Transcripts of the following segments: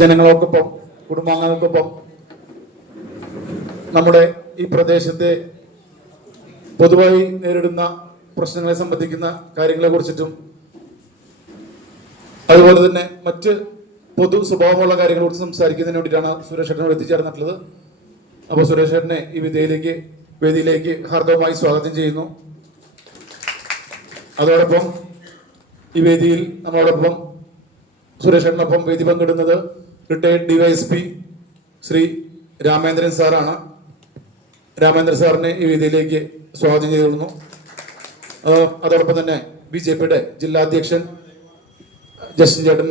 ജനങ്ങൾക്കൊപ്പം കുടുംബാംഗങ്ങൾക്കൊപ്പം നമ്മുടെ ഈ പ്രദേശത്തെ പൊതുവായി നേരിടുന്ന പ്രശ്നങ്ങളെ സംബന്ധിക്കുന്ന കാര്യങ്ങളെ കുറിച്ചിട്ടും അതുപോലെ തന്നെ മറ്റ് പൊതു സ്വഭാവമുള്ള കാര്യങ്ങളെ കുറിച്ച് സംസാരിക്കുന്നതിന് വേണ്ടിയിട്ടാണ് സുരേഷ് ചേട്ടനോട് എത്തിച്ചേർന്നിട്ടുള്ളത്. അപ്പോൾ സുരേഷ് ചേട്ടനെ ഈ വേദിയിലേക്ക് ഹാർദവമായി സ്വാഗതം ചെയ്യുന്നു. അതോടൊപ്പം ഈ വേദിയിൽ നമ്മളോടൊപ്പം സുരേഷ് ചേട്ടനൊപ്പം വേദി പങ്കിടുന്നത് റിട്ടയർഡ് ഡിവൈഎസ്പി ശ്രീ രാമേന്ദ്രൻ സാറാണ്. രാമേന്ദ്രൻ സാറിനെ ഈ വേദിയിലേക്ക് സ്വാഗതം ചെയ്തുകൊള്ളുന്നു. അതോടൊപ്പം തന്നെ BJPയുടെ ജില്ലാ അധ്യക്ഷൻ ജസ്റ്റിൻ ചേട്ടൻ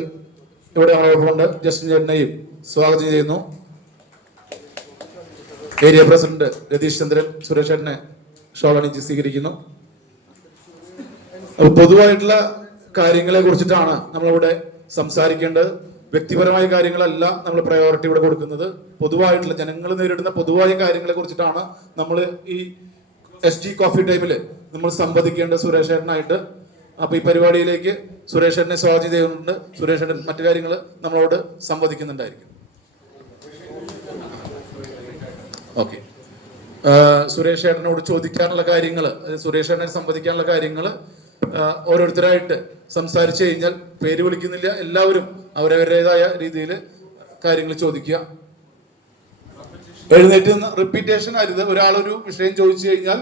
ഇവിടെ നമ്മളോടൊപ്പമുണ്ട്. ജസ്റ്റിൻ ചേട്ടനെയും സ്വാഗതം ചെയ്യുന്നു. ഏരിയ പ്രസിഡന്റ് രതീഷ് ചന്ദ്രൻ സുരേഷ് ചേട്ടനെ ഷോൾ അണിയിച്ച് സ്വീകരിക്കുന്നു. പൊതുവായിട്ടുള്ള കാര്യങ്ങളെ കുറിച്ചിട്ടാണ് നമ്മളിവിടെ സംസാരിക്കേണ്ടത്. വ്യക്തിപരമായ കാര്യങ്ങളല്ല നമ്മൾ പ്രയോറിറ്റി ഇവിടെ കൊടുക്കുന്നത്. പൊതുവായിട്ടുള്ള ജനങ്ങൾ നേരിടുന്ന പൊതുവായ കാര്യങ്ങളെ കുറിച്ചിട്ടാണ് നമ്മൾ ഈ SG കോഫി ടൈമിൽ നമ്മൾ സംവദിക്കേണ്ടത് സുരേഷ് ചേട്ടനായിട്ട്. അപ്പൊ ഈ പരിപാടിയിലേക്ക് സുരേഷ് ചേട്ടനെ സ്വാഗതം ചെയ്യുന്നുണ്ട്. സുരേഷ് ചേട്ടൻ മറ്റു കാര്യങ്ങൾ നമ്മളോട് സംവദിക്കുന്നുണ്ടായിരിക്കും. ഓക്കെ, സുരേഷ് ചേട്ടനോട് ചോദിക്കാനുള്ള കാര്യങ്ങൾ, സുരേഷ് ചേട്ടനെ സംവദിക്കാനുള്ള കാര്യങ്ങൾ ഓരോരുത്തരായിട്ട് സംസാരിച്ചു കഴിഞ്ഞാൽ, പേര് വിളിക്കുന്നില്ല, എല്ലാവരും അവരവരുടേതായ രീതിയിൽ കാര്യങ്ങൾ ചോദിക്കുക. എഴുന്നേറ്റ് റിപ്പീറ്റേഷൻ അരുത്. ഒരാളൊരു വിഷയം ചോദിച്ചു കഴിഞ്ഞാൽ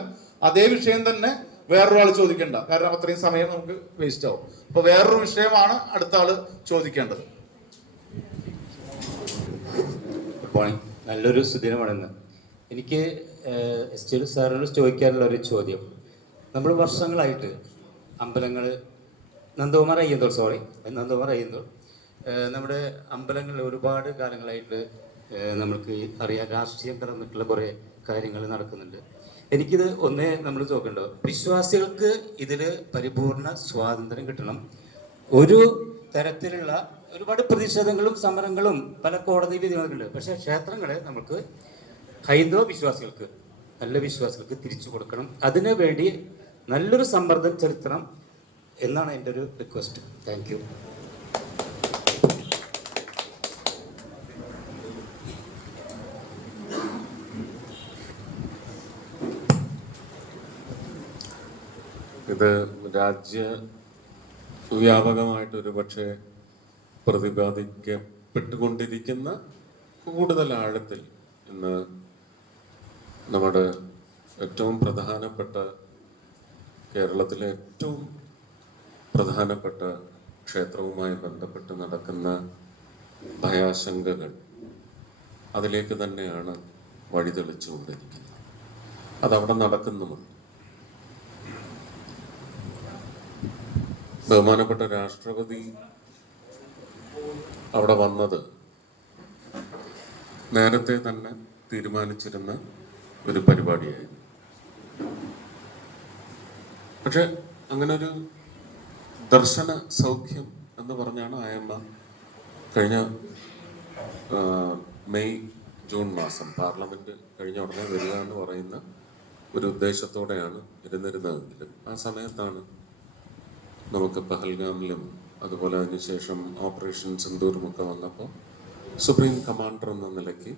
അതേ വിഷയം തന്നെ വേറൊരാൾ ചോദിക്കണ്ട, കാരണം അത്രയും സമയം നമുക്ക് വേസ്റ്റ് ആവും. അപ്പൊ വേറൊരു വിഷയമാണ് അടുത്ത ആള് ചോദിക്കേണ്ടത്. നല്ലൊരു സുദിനമാണെന്ന് എനിക്ക് സാറിനോട് ചോദിക്കാനുള്ള ഒരു ചോദ്യം. നമ്മൾ വർഷങ്ങളായിട്ട് അമ്പലങ്ങൾ നന്ദകുമാർ അയ്യന്തോൾ നമ്മുടെ അമ്പലങ്ങളിൽ ഒരുപാട് കാലങ്ങളായിട്ട് നമ്മൾക്ക് അറിയാം, രാഷ്ട്രീയം കലർന്നിട്ടുള്ള കുറേ കാര്യങ്ങൾ നടക്കുന്നുണ്ട്. എനിക്കിത് ഒന്നേ നമ്മൾ നോക്കണ്ടോ, വിശ്വാസികൾക്ക് ഇതിൽ പരിപൂർണ സ്വാതന്ത്ര്യം കിട്ടണം. ഒരു തരത്തിലുള്ള ഒരുപാട് പ്രതിഷേധങ്ങളും സമരങ്ങളും പല കോടതി വിധികളുണ്ട്. പക്ഷേ ക്ഷേത്രങ്ങളെ നമുക്ക് ഹൈന്ദവ വിശ്വാസികൾക്ക്, നല്ല വിശ്വാസികൾക്ക് തിരിച്ചു കൊടുക്കണം. അതിനു വേണ്ടി നല്ലൊരു സമ്മർദ്ദം ചെലുത്തണം എന്നാണ് എൻ്റെ ഒരു റിക്വസ്റ്റ്. Thank you. ഇത് രാജ്യവ്യാപകമായിട്ട് ഒരുപക്ഷെ പ്രതിപാദിക്കപ്പെട്ടുകൊണ്ടിരിക്കുന്ന കൂടുതൽ ആഴത്തിൽ ഇന്ന് നമ്മുടെ ഏറ്റവും പ്രധാനപ്പെട്ട, കേരളത്തിലെ ഏറ്റവും പ്രധാനപ്പെട്ട ക്ഷേത്രവുമായി ബന്ധപ്പെട്ട് നടക്കുന്ന ഭയാശങ്കകൾ അതിലേക്ക് തന്നെയാണ് വഴിതെളിച്ചുകൊണ്ടിരിക്കുന്നത്. അതവിടെ നടക്കുന്നുമുണ്ട്. ബഹുമാനപ്പെട്ട രാഷ്ട്രപതി അവിടെ വന്നത് നേരത്തെ തന്നെ തീരുമാനിച്ചിരുന്ന ഒരു പരിപാടിയായിരുന്നു. പക്ഷെ അങ്ങനെ ഒരു ദർശന സൗഖ്യം എന്ന് പറഞ്ഞാണ് ആയമ്മ കഴിഞ്ഞ മെയ് ജൂൺ മാസം പാർലമെന്റ് കഴിഞ്ഞ ഉടനെ വരിക എന്ന് പറയുന്ന ഒരു ഉദ്ദേശത്തോടെയാണ് ഇരുന്നിരുന്നതെങ്കിലും ആ സമയത്താണ് നമുക്ക് പഹൽഗാമിലും അതുപോലെ അതിനുശേഷം ഓപ്പറേഷൻ സിന്ദൂറും ഒക്കെ വന്നപ്പോൾ സുപ്രീം കമാൻഡർ എന്ന നിലയ്ക്ക്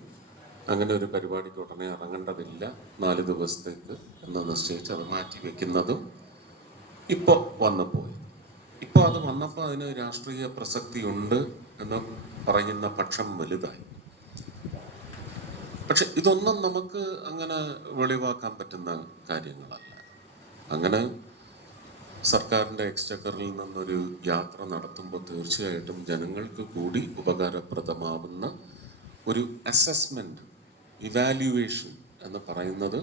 അങ്ങനെ ഒരു പരിപാടിക്ക് ഉടനെ ഇറങ്ങേണ്ടതില്ല, 4 ദിവസത്തേക്ക് എന്ന് നിശ്ചയിച്ച് അത് മാറ്റി വെക്കുന്നതും ഇപ്പോൾ വന്നുപോയി. ഇപ്പോൾ അത് വന്നപ്പോൾ അതിന് രാഷ്ട്രീയ പ്രസക്തി ഉണ്ട് എന്ന് പറയുന്ന പക്ഷം വലുതായി. പക്ഷെ ഇതൊന്നും നമുക്ക് അങ്ങനെ വെളിവാക്കാൻ പറ്റുന്ന കാര്യങ്ങളല്ല. അങ്ങനെ സർക്കാരിൻ്റെ എക്സ്ചക്കറിൽ നിന്നൊരു യാത്ര നടത്തുമ്പോൾ തീർച്ചയായിട്ടും ജനങ്ങൾക്ക് കൂടി ഉപകാരപ്രദമാവുന്ന ഒരു അസസ്മെൻറ്റ്, ഇവാലുവേഷൻ എന്ന് പറയുന്നത്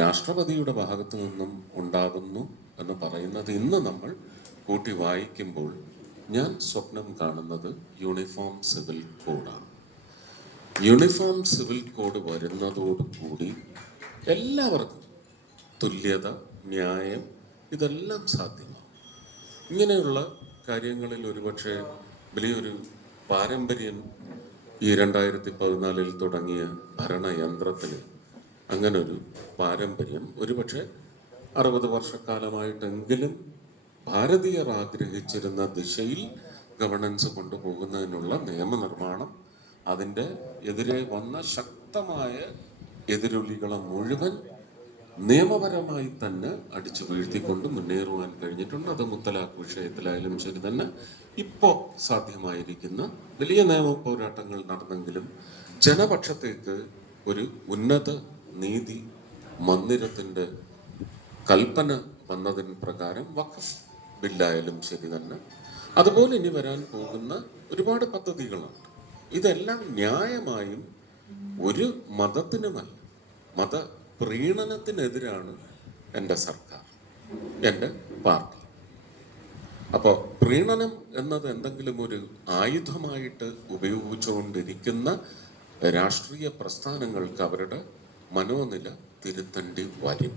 രാഷ്ട്രപതിയുടെ ഭാഗത്തു നിന്നും ഉണ്ടാകുന്നു എന്ന് പറയുന്നത് ഇന്ന് നമ്മൾ കൂട്ടി വായിക്കുമ്പോൾ ഞാൻ സ്വപ്നം കാണുന്നത് യൂണിഫോം സിവിൽ കോഡാണ്. യൂണിഫോം സിവിൽ കോഡ് വരുന്നതോടുകൂടി എല്ലാവർക്കും തുല്യത, ന്യായം ഇതെല്ലാം സാധ്യമാണ്. ഇങ്ങനെയുള്ള കാര്യങ്ങളിൽ ഒരുപക്ഷെ വലിയൊരു പാരമ്പര്യം ഈ 2014 തുടങ്ങിയ ഭരണയന്ത്രത്തിന് അങ്ങനൊരു പാരമ്പര്യം ഒരുപക്ഷെ 60 വർഷക്കാലമായിട്ടെങ്കിലും ഭാരതീയർ ആഗ്രഹിച്ചിരുന്ന ദിശയിൽ ഗവർണൻസ് കൊണ്ടുപോകുന്നതിനുള്ള നിയമനിർമ്മാണം, അതിൻ്റെ എതിരെ വന്ന ശക്തമായ എതിരൊലികളെ മുഴുവൻ നിയമപരമായി തന്നെ അടിച്ചു വീഴ്ത്തിക്കൊണ്ട് മുന്നേറുവാൻ കഴിഞ്ഞിട്ടുണ്ട്. അത് മുത്തലാഖ് വിഷയത്തിലായാലും ശരി തന്നെ ഇപ്പോൾ സാധ്യമായിരിക്കുന്ന വലിയ നിയമ പോരാട്ടങ്ങൾ നടന്നെങ്കിലും ജനപക്ഷത്തേക്ക് ഒരു ഉന്നത നീതി മന്ദിരത്തിൻ്റെ കൽപ്പന വന്നതിന് പ്രകാരം വഖഫ് ബില്ലായാലും ശരി തന്നെ, അതുപോലെ ഇനി വരാൻ പോകുന്ന ഒരുപാട് പദ്ധതികളുണ്ട്. ഇതെല്ലാം ന്യായമായും ഒരു മതത്തിനുമല്ല, മത പ്രീണനത്തിനെതിരാണ് എൻ്റെ സർക്കാർ, എൻ്റെ പാർട്ടി. അപ്പോൾ പ്രീണനം എന്നത് എന്തെങ്കിലും ഒരു ആയുധമായിട്ട് ഉപയോഗിച്ചുകൊണ്ടിരിക്കുന്ന രാഷ്ട്രീയ പ്രസ്ഥാനങ്ങൾക്ക് അവരുടെ മനോനില തിരുത്തേണ്ടി വരും.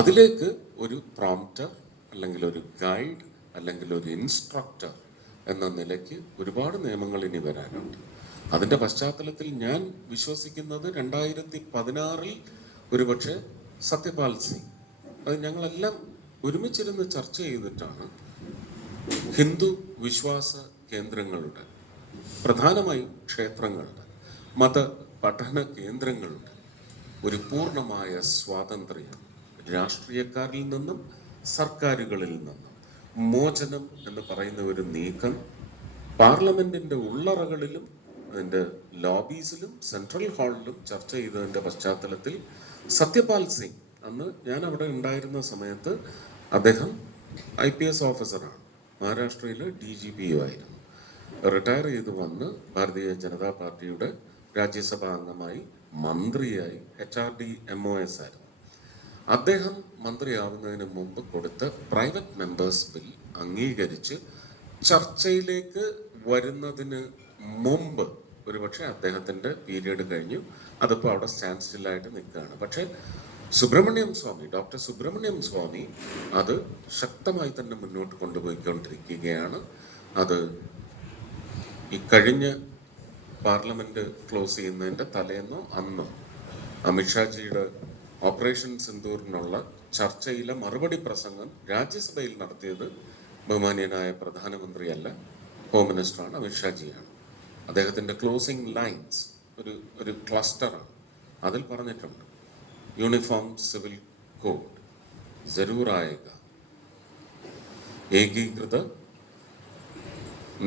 അതിലേക്ക് ഒരു പ്രോംപ്റ്റർ അല്ലെങ്കിൽ ഒരു ഗൈഡ് അല്ലെങ്കിൽ ഒരു ഇൻസ്ട്രക്ടർ എന്ന നിലയ്ക്ക് ഒരുപാട് നിയമങ്ങൾ ഇനി വരാനുണ്ട്. അതിൻ്റെ പശ്ചാത്തലത്തിൽ ഞാൻ വിശ്വസിക്കുന്നത് 2016 ഒരുപക്ഷെ സത്യപാൽ സിംഗ്, അത് ഞങ്ങളെല്ലാം ഒരുമിച്ചിരുന്ന് ചർച്ച ചെയ്തിട്ടാണ് ഹിന്ദു വിശ്വാസ കേന്ദ്രങ്ങളുടെ, പ്രധാനമായും ക്ഷേത്രങ്ങളുടെ, മത പഠന കേന്ദ്രങ്ങളുടെ ഒരു പൂർണ്ണമായ സ്വാതന്ത്ര്യം രാഷ്ട്രീയക്കാരിൽ നിന്നും സർക്കാരുകളിൽ നിന്നും മോചനം എന്ന് പറയുന്ന ഒരു നീക്കം പാർലമെന്റിന്റെ ഉള്ളറകളിലും അതിൻ്റെ ലോബീസിലും സെൻട്രൽ ഹാളിലും ചർച്ച ചെയ്തതിൻ്റെ പശ്ചാത്തലത്തിൽ സത്യപാൽ സിംഗ്, അന്ന് ഞാൻ അവിടെ ഉണ്ടായിരുന്ന സമയത്ത് അദ്ദേഹം IPS ഓഫീസറാണ്, മഹാരാഷ്ട്രയിലെ DGP ആയിരുന്നു, റിട്ടയർ ചെയ്ത് വന്ന് ഭാരതീയ ജനതാ പാർട്ടിയുടെ രാജ്യസഭാ അംഗമായി, മന്ത്രിയായി, HRD MOS ആയിരുന്നു. അദ്ദേഹം മന്ത്രിയാവുന്നതിന് മുമ്പ് കൊടുത്ത പ്രൈവറ്റ് മെമ്പേഴ്സ് ബിൽ അംഗീകരിച്ച് ചർച്ചയിലേക്ക് വരുന്നതിന് മുമ്പ് ഒരുപക്ഷെ അദ്ദേഹത്തിൻ്റെ പീരീഡ് കഴിഞ്ഞു, അതിപ്പോൾ അവിടെ സ്റ്റാൻഡ് സ്റ്റില്ലായിട്ട് നിൽക്കുകയാണ്. പക്ഷേ ഡോക്ടർ സുബ്രഹ്മണ്യം സ്വാമി അത് ശക്തമായി തന്നെ മുന്നോട്ട് കൊണ്ടുപോയിക്കൊണ്ടിരിക്കുകയാണ്. അത് ഈ കഴിഞ്ഞ പാർലമെന്റ് ക്ലോസ് ചെയ്യുന്നതിൻ്റെ തലേന്നോ അന്നോ അമിത്ഷാജിയുടെ ഓപ്പറേഷൻ സിന്ദൂറിനുള്ള ചർച്ചയിലെ മറുപടി പ്രസംഗം രാജ്യസഭയിൽ നടത്തിയത് ബഹുമാന്യനായ പ്രധാനമന്ത്രിയല്ല, ഹോം മിനിസ്റ്ററാണ്, അമിത്ഷാജിയാണ്. അദ്ദേഹത്തിൻ്റെ ക്ലോസിംഗ് ലൈൻസ് ഒരു ക്ലസ്റ്ററാണ്. അതിൽ പറഞ്ഞിട്ടുണ്ട്, യൂണിഫോം സിവിൽ കോഡ് ജരൂർ ആയേഗ, ഏകീകൃത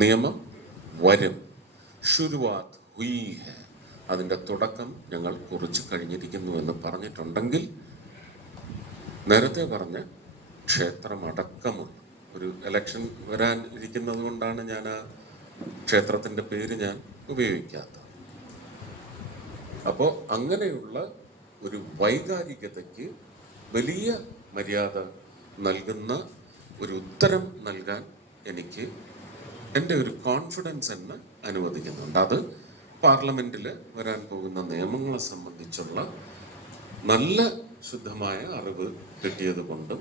നിയമം വരും, ശുരുവാത് ഹുയി ഹെ, അതിൻ്റെ തുടക്കം ഞങ്ങൾ കുറിച്ച് കഴിഞ്ഞിരിക്കുന്നു എന്ന് പറഞ്ഞിട്ടുണ്ടെങ്കിൽ, നേരത്തെ പറഞ്ഞ ക്ഷേത്രമടക്കമുള്ള ഒരു ഇലക്ഷൻ വരാൻ ഇരിക്കുന്നത് കൊണ്ടാണ് ഞാൻ ആ ക്ഷേത്രത്തിൻ്റെ പേര് ഞാൻ ഉപയോഗിക്കാത്തത്. അപ്പോൾ അങ്ങനെയുള്ള ഒരു വൈകാരികതയ്ക്ക് വലിയ മര്യാദ നൽകുന്ന ഒരു ഉത്തരം നൽകാൻ എനിക്ക് എൻ്റെ ഒരു കോൺഫിഡൻസ് എന്നെ അനുവദിക്കുന്നുണ്ട്. അത് പാർലമെന്റിൽ വരാൻ പോകുന്ന നിയമങ്ങളെ സംബന്ധിച്ചുള്ള നല്ല ശുദ്ധമായ അറിവ് കിട്ടിയത് കൊണ്ടും,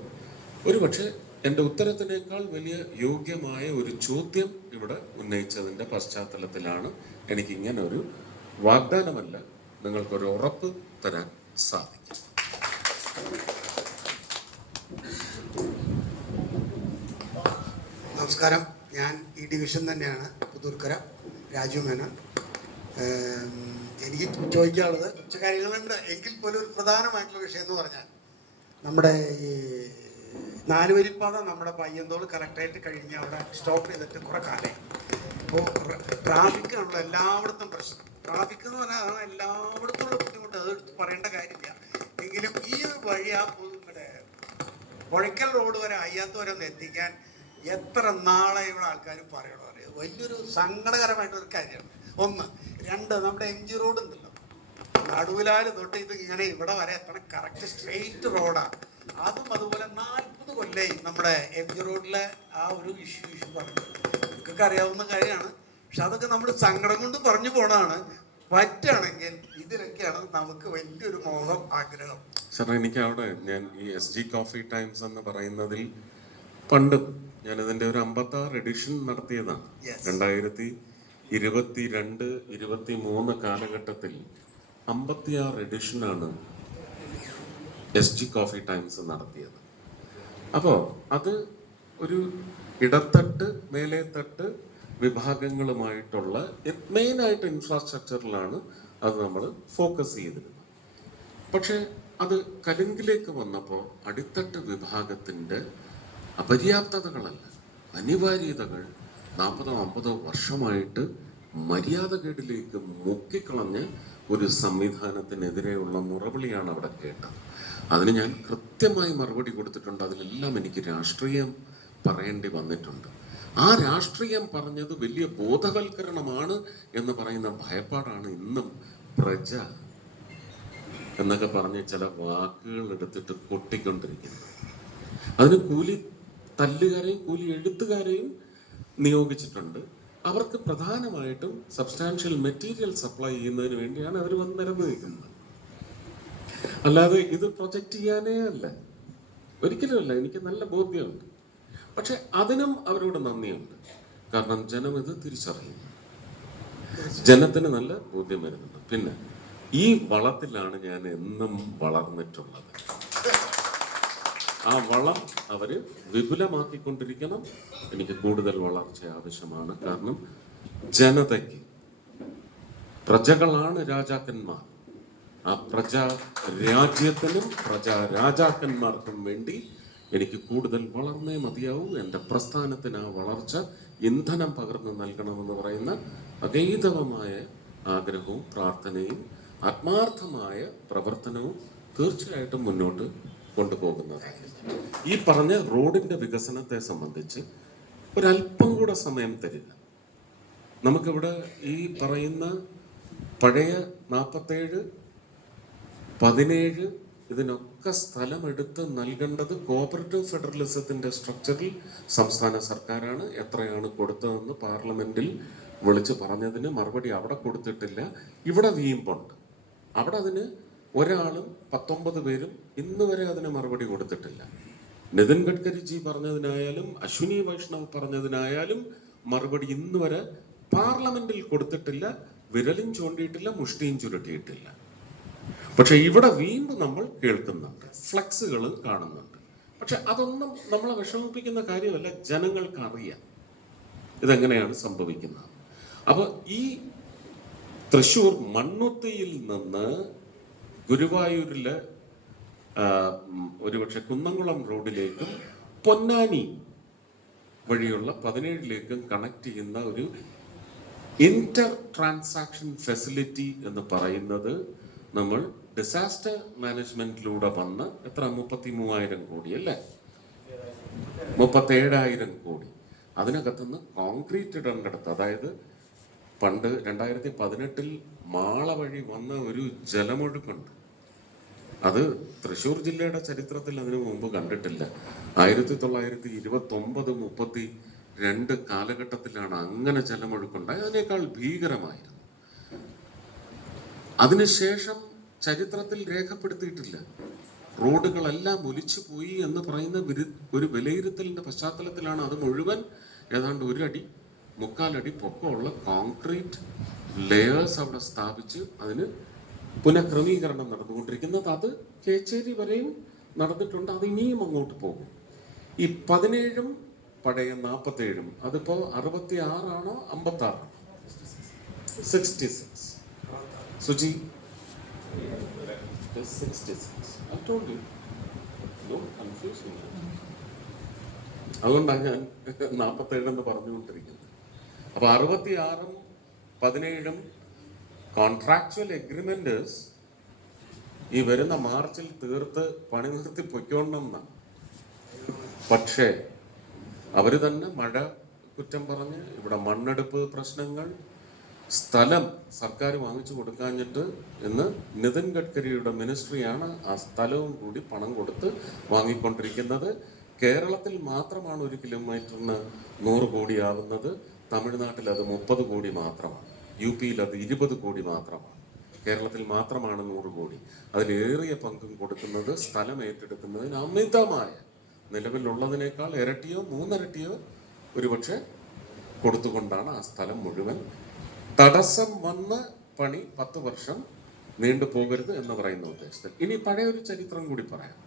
ഒരുപക്ഷെ എൻ്റെ ഉത്തരത്തിനേക്കാൾ വലിയ യോഗ്യമായ ഒരു ചോദ്യം ഇവിടെ ഉന്നയിച്ചതിൻ്റെ പശ്ചാത്തലത്തിലാണ് എനിക്കിങ്ങനെ ഒരു വാഗ്ദാനമല്ല, നിങ്ങൾക്കൊരു ഉറപ്പ് തരാൻ സാധിക്കും. നമസ്കാരം, ഞാൻ ഈ ഡിവിഷൻ തന്നെയാണ്, പുതൂർക്കര, രാജു മേനോൻ. എനിക്ക് ചോദിക്കാനുള്ളത് കുറച്ച് കാര്യങ്ങളുണ്ട്, എങ്കിൽ പോലും ഒരു പ്രധാനമായിട്ടുള്ള വിഷയം എന്ന് പറഞ്ഞാൽ, നമ്മുടെ ഈ 4 വരിപ്പാത നമ്മുടെ പയ്യന്തോട് കറക്റ്റായിട്ട് കഴിഞ്ഞ് അവിടെ സ്റ്റോപ്പ് ചെയ്തിട്ട് കുറെ കാലമായി. അപ്പോൾ ട്രാഫിക്കാണല്ലോ എല്ലായിടത്തും പ്രശ്നം. ട്രാഫിക് എന്ന് പറഞ്ഞാൽ അതാണ് എല്ലായിടത്തുള്ള ബുദ്ധിമുട്ട്, അത് പറയേണ്ട കാര്യമില്ല. എങ്കിലും ഈ വഴി ആ പുഴയ്ക്കൽ റോഡ് വരെ അയ്യാത്ത വരെ ഒന്ന് എത്തിക്കാൻ എത്ര നാളെ ഇവിടെ ആൾക്കാർ പറയണോ അറിയാം. വലിയൊരു സങ്കടകരമായിട്ടൊരു കാര്യമാണ്. 1. 2, നമ്മുടെ MG റോഡ് ഉണ്ടല്ലോ, നടുവിലാല് തൊട്ട് ഇത് ഇങ്ങനെ ഇവിടെ വരെ എത്തണം, കറക്റ്റ് സ്ട്രെയിറ്റ് റോഡാണ്. അതും അതുപോലെ 40 കൊല്ലായി നമ്മുടെ MG റോഡിലെ ആ ഒരു ഇഷ്യൂ പറഞ്ഞു, നമുക്കൊക്കെ അറിയാവുന്ന കാര്യമാണ്. പക്ഷെ അതൊക്കെ നമ്മൾ സങ്കടം കൊണ്ട് പറഞ്ഞു പോണതാണ്. പറ്റുകയാണെങ്കിൽ ഇതിലൊക്കെയാണ് നമുക്ക് വലിയൊരു മോഹം, ആഗ്രഹം. സാർ, എനിക്ക് അവിടെ ഞാൻ ഈ SG കോഫി ടൈംസ് എന്ന് പറയുന്നതിൽ പണ്ട് ഞാനിതിൻ്റെ ഒരു 56 എഡിഷൻ നടത്തിയതാണ്. 2022-23 കാലഘട്ടത്തിൽ 56 എഡിഷനാണ് SG കോഫി ടൈംസ് നടത്തിയത്. അപ്പോൾ അത് ഒരു ഇടത്തട്ട്, മേലേത്തട്ട്, വിഭാഗങ്ങളുമായിട്ടുള്ള മെയിനായിട്ട് ഇൻഫ്രാസ്ട്രക്ചറിലാണ് അത് നമ്മൾ ഫോക്കസ് ചെയ്തിരുന്നത്. പക്ഷേ അത് കലുങ്കിലേക്ക് വന്നപ്പോൾ അടിത്തട്ട് വിഭാഗത്തിൻ്റെ അപര്യാപ്തതകളല്ല, അനിവാര്യതകൾ 40-50 വർഷമായിട്ട് മര്യാദകേടിലേക്ക് മുക്കിക്കളഞ്ഞ് ഒരു സംവിധാനത്തിനെതിരെയുള്ള മുറവിളിയാണ് അവിടെ കേട്ടത്. അതിന് ഞാൻ കൃത്യമായി മറുപടി കൊടുത്തിട്ടുണ്ട്. അതിലെല്ലാം എനിക്ക് രാഷ്ട്രീയം പറയേണ്ടി വന്നിട്ടുണ്ട്. ആ രാഷ്ട്രീയം പറഞ്ഞത് വലിയ ബോധവൽക്കരണമാണ് എന്ന് പറയുന്ന ഭയപ്പാടാണ് ഇന്നും പ്രജ എന്നൊക്കെ പറഞ്ഞ് ചില വാക്കുകൾ എടുത്തിട്ട് കൊട്ടിക്കൊണ്ടിരിക്കുന്നത്. അതിന് കൂലി തല്ലുകാരെയും കൂലി എഴുത്തുകാരെയും നിയോഗിച്ചിട്ടുണ്ട്. അവർക്ക് പ്രധാനമായിട്ടും സബ്സ്റ്റാൻഷ്യൽ മെറ്റീരിയൽ സപ്ലൈ ചെയ്യുന്നതിന് വേണ്ടിയാണ് അവർ വന്ന് നിരന്ന് നിൽക്കുന്നത്. അല്ലാതെ ഇത് പ്രൊജക്റ്റ് ചെയ്യാനേ അല്ല, ഒരിക്കലുമല്ല. എനിക്ക് നല്ല ബോധ്യമുണ്ട്. പക്ഷെ അതിനും അവരോട് നന്ദിയുണ്ട്. കാരണം ജനം ഇത് തിരിച്ചറിയുന്നു, ജനത്തിന് നല്ല ബോധ്യം വരുന്നുണ്ട്. പിന്നെ ഈ വളത്തിലാണ് ഞാൻ എന്നും വളർന്നിട്ടുള്ളത്. ആ വളം അവര് വിപുലമാക്കിക്കൊണ്ടിരിക്കണം. എനിക്ക് കൂടുതൽ വളർച്ച ആവശ്യമാണ്. കാരണം ജനതയ്ക്ക് പ്രജകളാണ് രാജാക്കന്മാർ. ആ പ്രജാ രാജ്യത്തിനും പ്രജാ രാജാക്കന്മാർക്കും വേണ്ടി എനിക്ക് കൂടുതൽ വളർന്നേ മതിയാവൂ. എൻ്റെ പ്രസ്ഥാനത്തിന് ആ വളർച്ച ഇന്ധനം പകർന്നു നൽകണമെന്ന് പറയുന്ന അഗൈതവമായ ആഗ്രഹവും പ്രാർത്ഥനയും ആത്മാർത്ഥമായ പ്രവർത്തനവും തീർച്ചയായിട്ടും മുന്നോട്ട് കൊണ്ടുപോകുന്നതായിരിക്കും. ഈ പറഞ്ഞ റോഡിന്റെ വികസനത്തെ സംബന്ധിച്ച് ഒരല്പം കൂടെ സമയം തരിക. നമുക്കിവിടെ ഈ പറയുന്ന പഴയ 47, 17 ഇതിനൊക്കെ സ്ഥലമെടുത്ത് നൽകേണ്ടത് കോപ്പറേറ്റീവ് ഫെഡറലിസത്തിന്റെ സ്ട്രക്ചറിൽ സംസ്ഥാന സർക്കാരാണ്. എത്രയാണ് കൊടുത്തതെന്ന് പാർലമെന്റിൽ വിളിച്ച് പറഞ്ഞതിന് മറുപടി അവിടെ കൊടുത്തിട്ടില്ല. ഇവിടെ വീമ്പുണ്ട്. അവിടെ അതിന് ഒരാളും 19 പേരും ഇന്ന് വരെ അതിന് മറുപടി കൊടുത്തിട്ടില്ല. നിതിൻ ഗഡ്കരിജി പറഞ്ഞതിനായാലും അശ്വിനി വൈഷ്ണവ് പറഞ്ഞതിനായാലും മറുപടി ഇന്ന് വരെ പാർലമെന്റിൽ കൊടുത്തിട്ടില്ല. വിരലും ചൂണ്ടിയിട്ടില്ല, മുഷ്ടിയും ചുരുട്ടിയിട്ടില്ല. പക്ഷെ ഇവിടെ വീമ്പ് നമ്മൾ കേൾക്കുന്നുണ്ട്, ഫ്ലക്സുകൾ കാണുന്നുണ്ട്. പക്ഷെ അതൊന്നും നമ്മളെ വിഷമിപ്പിക്കുന്ന കാര്യമല്ല. ജനങ്ങൾക്ക് അറിയാം ഇതെങ്ങനെയാണ് സംഭവിക്കുന്നത്. അപ്പൊ ഈ തൃശ്ശൂർ മണ്ണുത്തിയിൽ നിന്ന് ഗുരുവായൂരിലെ ഒരുപക്ഷെ കുന്നംകുളം റോഡിലേക്കും പൊന്നാനി വഴിയുള്ള 17ലേക്കും കണക്ട് ചെയ്യുന്ന ഒരു ഇന്റർ ട്രാൻസാക്ഷൻ ഫെസിലിറ്റി എന്ന് പറയുന്നത് നമ്മൾ ഡിസാസ്റ്റർ മാനേജ്മെന്റിലൂടെ വന്ന് 33,000 കോടി അല്ലേ, 37,000 കോടി അതിനകത്തുനിന്ന് കോൺക്രീറ്റ് ഇടേണ്ടടുത്ത്, അതായത് പണ്ട് 2018 മാള വഴി വന്ന ഒരു ജലമൊഴുക്കുണ്ട്. അത് തൃശ്ശൂർ ജില്ലയുടെ ചരിത്രത്തിൽ അതിനു മുമ്പ് കണ്ടിട്ടില്ല. 1929-32 കാലഘട്ടത്തിലാണ് അങ്ങനെ ജലമൊഴുക്കുണ്ടായി. അതിനേക്കാൾ ഭീകരമായിരുന്നു. അതിനുശേഷം ചരിത്രത്തിൽ രേഖപ്പെടുത്തിയിട്ടില്ല. റോഡുകളെല്ലാം ഒലിച്ചു പോയി എന്ന് പറയുന്ന ഒരു വിലയിരുത്തലിന്റെ പശ്ചാത്തലത്തിലാണ് അത് മുഴുവൻ ഏതാണ്ട് 1 അടി 3/4 അടി പൊക്കമുള്ള കോൺക്രീറ്റ് ലെയേഴ്സ് അവിടെ സ്ഥാപിച്ച് അതിന് പുനഃക്രമീകരണം നടന്നുകൊണ്ടിരിക്കുന്നത്. അത് കേച്ചേരി വരെയും നടന്നിട്ടുണ്ട്. അത് ഇനിയും അങ്ങോട്ട് പോകും. ഈ 17ഉം പഴയ 47ഉം അതിപ്പോ 66 ആണോ 56? 66. Suji 66. I told you. Don't confuse me. അതുകൊണ്ടാണ് ഞാൻ 47 എന്ന് പറഞ്ഞുകൊണ്ടിരിക്കുന്നത്. അപ്പൊ 66ഉം 17ഉം കോൺട്രാക്ച്വൽ എഗ്രിമെന്റ്സ് ഈ വരുന്ന മാർച്ചിൽ തീർത്ത് പണി നിർത്തി പൊയ്ക്കൊണ്ടെന്നാണ്. പക്ഷേ അവര് തന്നെ മഴ കുറ്റം പറഞ്ഞ് ഇവിടെ മണ്ണെടുപ്പ് പ്രശ്നങ്ങൾ, സ്ഥലം സർക്കാർ വാങ്ങിച്ചു കൊടുക്കാഞ്ഞിട്ട് ഇന്ന് നിതിൻ ഗഡ്കരിയുടെ മിനിസ്ട്രിയാണ് ആ സ്ഥലവും കൂടി പണം കൊടുത്ത് വാങ്ങിക്കൊണ്ടിരിക്കുന്നത്. കേരളത്തിൽ മാത്രമാണ് 1 കിലോമീറ്ററിന് 100 കോടി ആവുന്നത്. തമിഴ്നാട്ടിൽ അത് 30 കോടി മാത്രമാണ്. UP-യിൽ അത് 20 കോടി മാത്രമാണ്. കേരളത്തിൽ മാത്രമാണ് 100 കോടി. അതിലേറിയ പങ്കും കൊടുക്കുന്നത് സ്ഥലം ഏറ്റെടുക്കുന്നതിന് അമിതമായ നിലവിലുള്ളതിനേക്കാൾ ഇരട്ടിയോ 3 ഇരട്ടിയോ ഒരുപക്ഷെ കൊടുത്തുകൊണ്ടാണ് ആ സ്ഥലം മുഴുവൻ. തടസ്സം വന്ന പണി 10 വർഷം നീണ്ടു പോകരുത് എന്ന് പറയുന്ന ഉദ്ദേശത്തിൽ. ഇനി പഴയൊരു ചരിത്രം കൂടി പറയാം.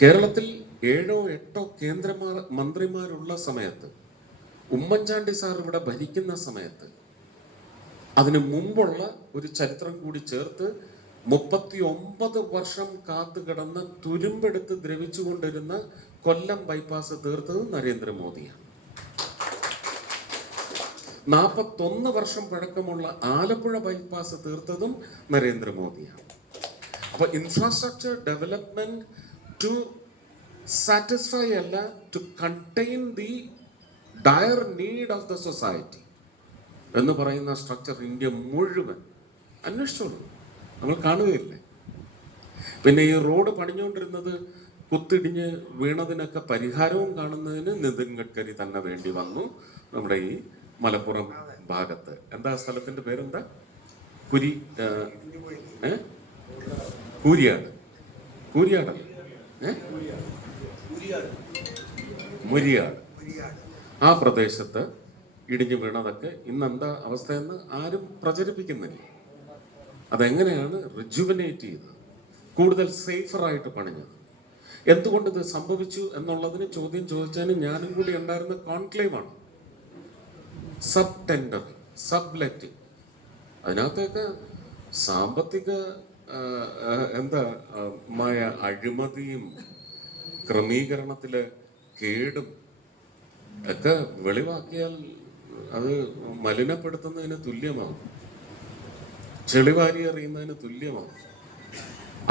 കേരളത്തിൽ 7-8 കേന്ദ്ര മന്ത്രിമാരുള്ള സമയത്ത് ഉമ്മൻചാണ്ടി സാർ ഇവിടെ ഭരിക്കുന്ന സമയത്ത് അതിനു മുമ്പുള്ള ഒരു ചരിത്രം കൂടി ചേർത്ത് 39 വർഷം കാത്തു കിടന്ന് തുരുമ്പെടുത്ത് ദ്രവിച്ചുകൊണ്ടിരുന്ന കൊല്ലം ബൈപ്പാസ് തീർത്തത് നരേന്ദ്രമോദിയാണ്. 41 വർഷം പഴക്കമുള്ള ആലപ്പുഴ ബൈപ്പാസ് തീർത്തതും നരേന്ദ്രമോദിയാണ്. അപ്പൊ ഇൻഫ്രാസ്ട്രക്ചർ ഡെവലപ്മെന്റ് ടു സാറ്റിസ്ഫൈ അല്ല, to contain the dire need of the society എന്ന് പറയുന്ന സ്ട്രക്ചർ ഇന്ത്യ മുഴുവൻ അന്വേഷിച്ചോളൂ, നമ്മൾ കാണുകയില്ലേ. പിന്നെ ഈ റോഡ് പണിഞ്ഞുകൊണ്ടിരുന്നത് കുത്തിടിഞ്ഞ് വീണതിനൊക്കെ പരിഹാരവും കാണുന്നതിന് നിതിൻ ഗഡ്കരി തന്നെ വേണ്ടി വന്നു. നമ്മുടെ ഈ മലപ്പുറം ഭാഗത്ത് എന്താ സ്ഥലത്തിന്റെ പേരെന്താ? കൂരിയാട്, കൂരിയാടല്ല, മുരിയാട്. ആ പ്രദേശത്ത് ഇടിഞ്ഞു വീണതൊക്കെ ഇന്നെന്താ അവസ്ഥയെന്ന് ആരും പ്രചരിപ്പിക്കുന്നില്ല. അതെങ്ങനെയാണ് റിജുവനേറ്റ് ചെയ്തത്, കൂടുതൽ സേഫറായിട്ട് പണിഞ്ഞത്, എന്തുകൊണ്ട് ഇത് സംഭവിച്ചു എന്നുള്ളതിന് ചോദ്യം ചോദിച്ചതിന് ഞാനും കൂടി ഉണ്ടായിരുന്ന കോൺക്ലേവാണ്. സബ് ടെൻഡർ, സബ് ലെറ്റിംഗ്, അതിനകത്തൊക്കെ സാമ്പത്തിക മായ അഴിമതിയും ക്രമീകരണത്തിലെ കേടും ഒക്കെ വെളിവാക്കിയാൽ അത് മലിനപ്പെടുത്തുന്നതിന് തുല്യമാകും, ചെളിവാരി എറിയുന്നതിന് തുല്യമാകും.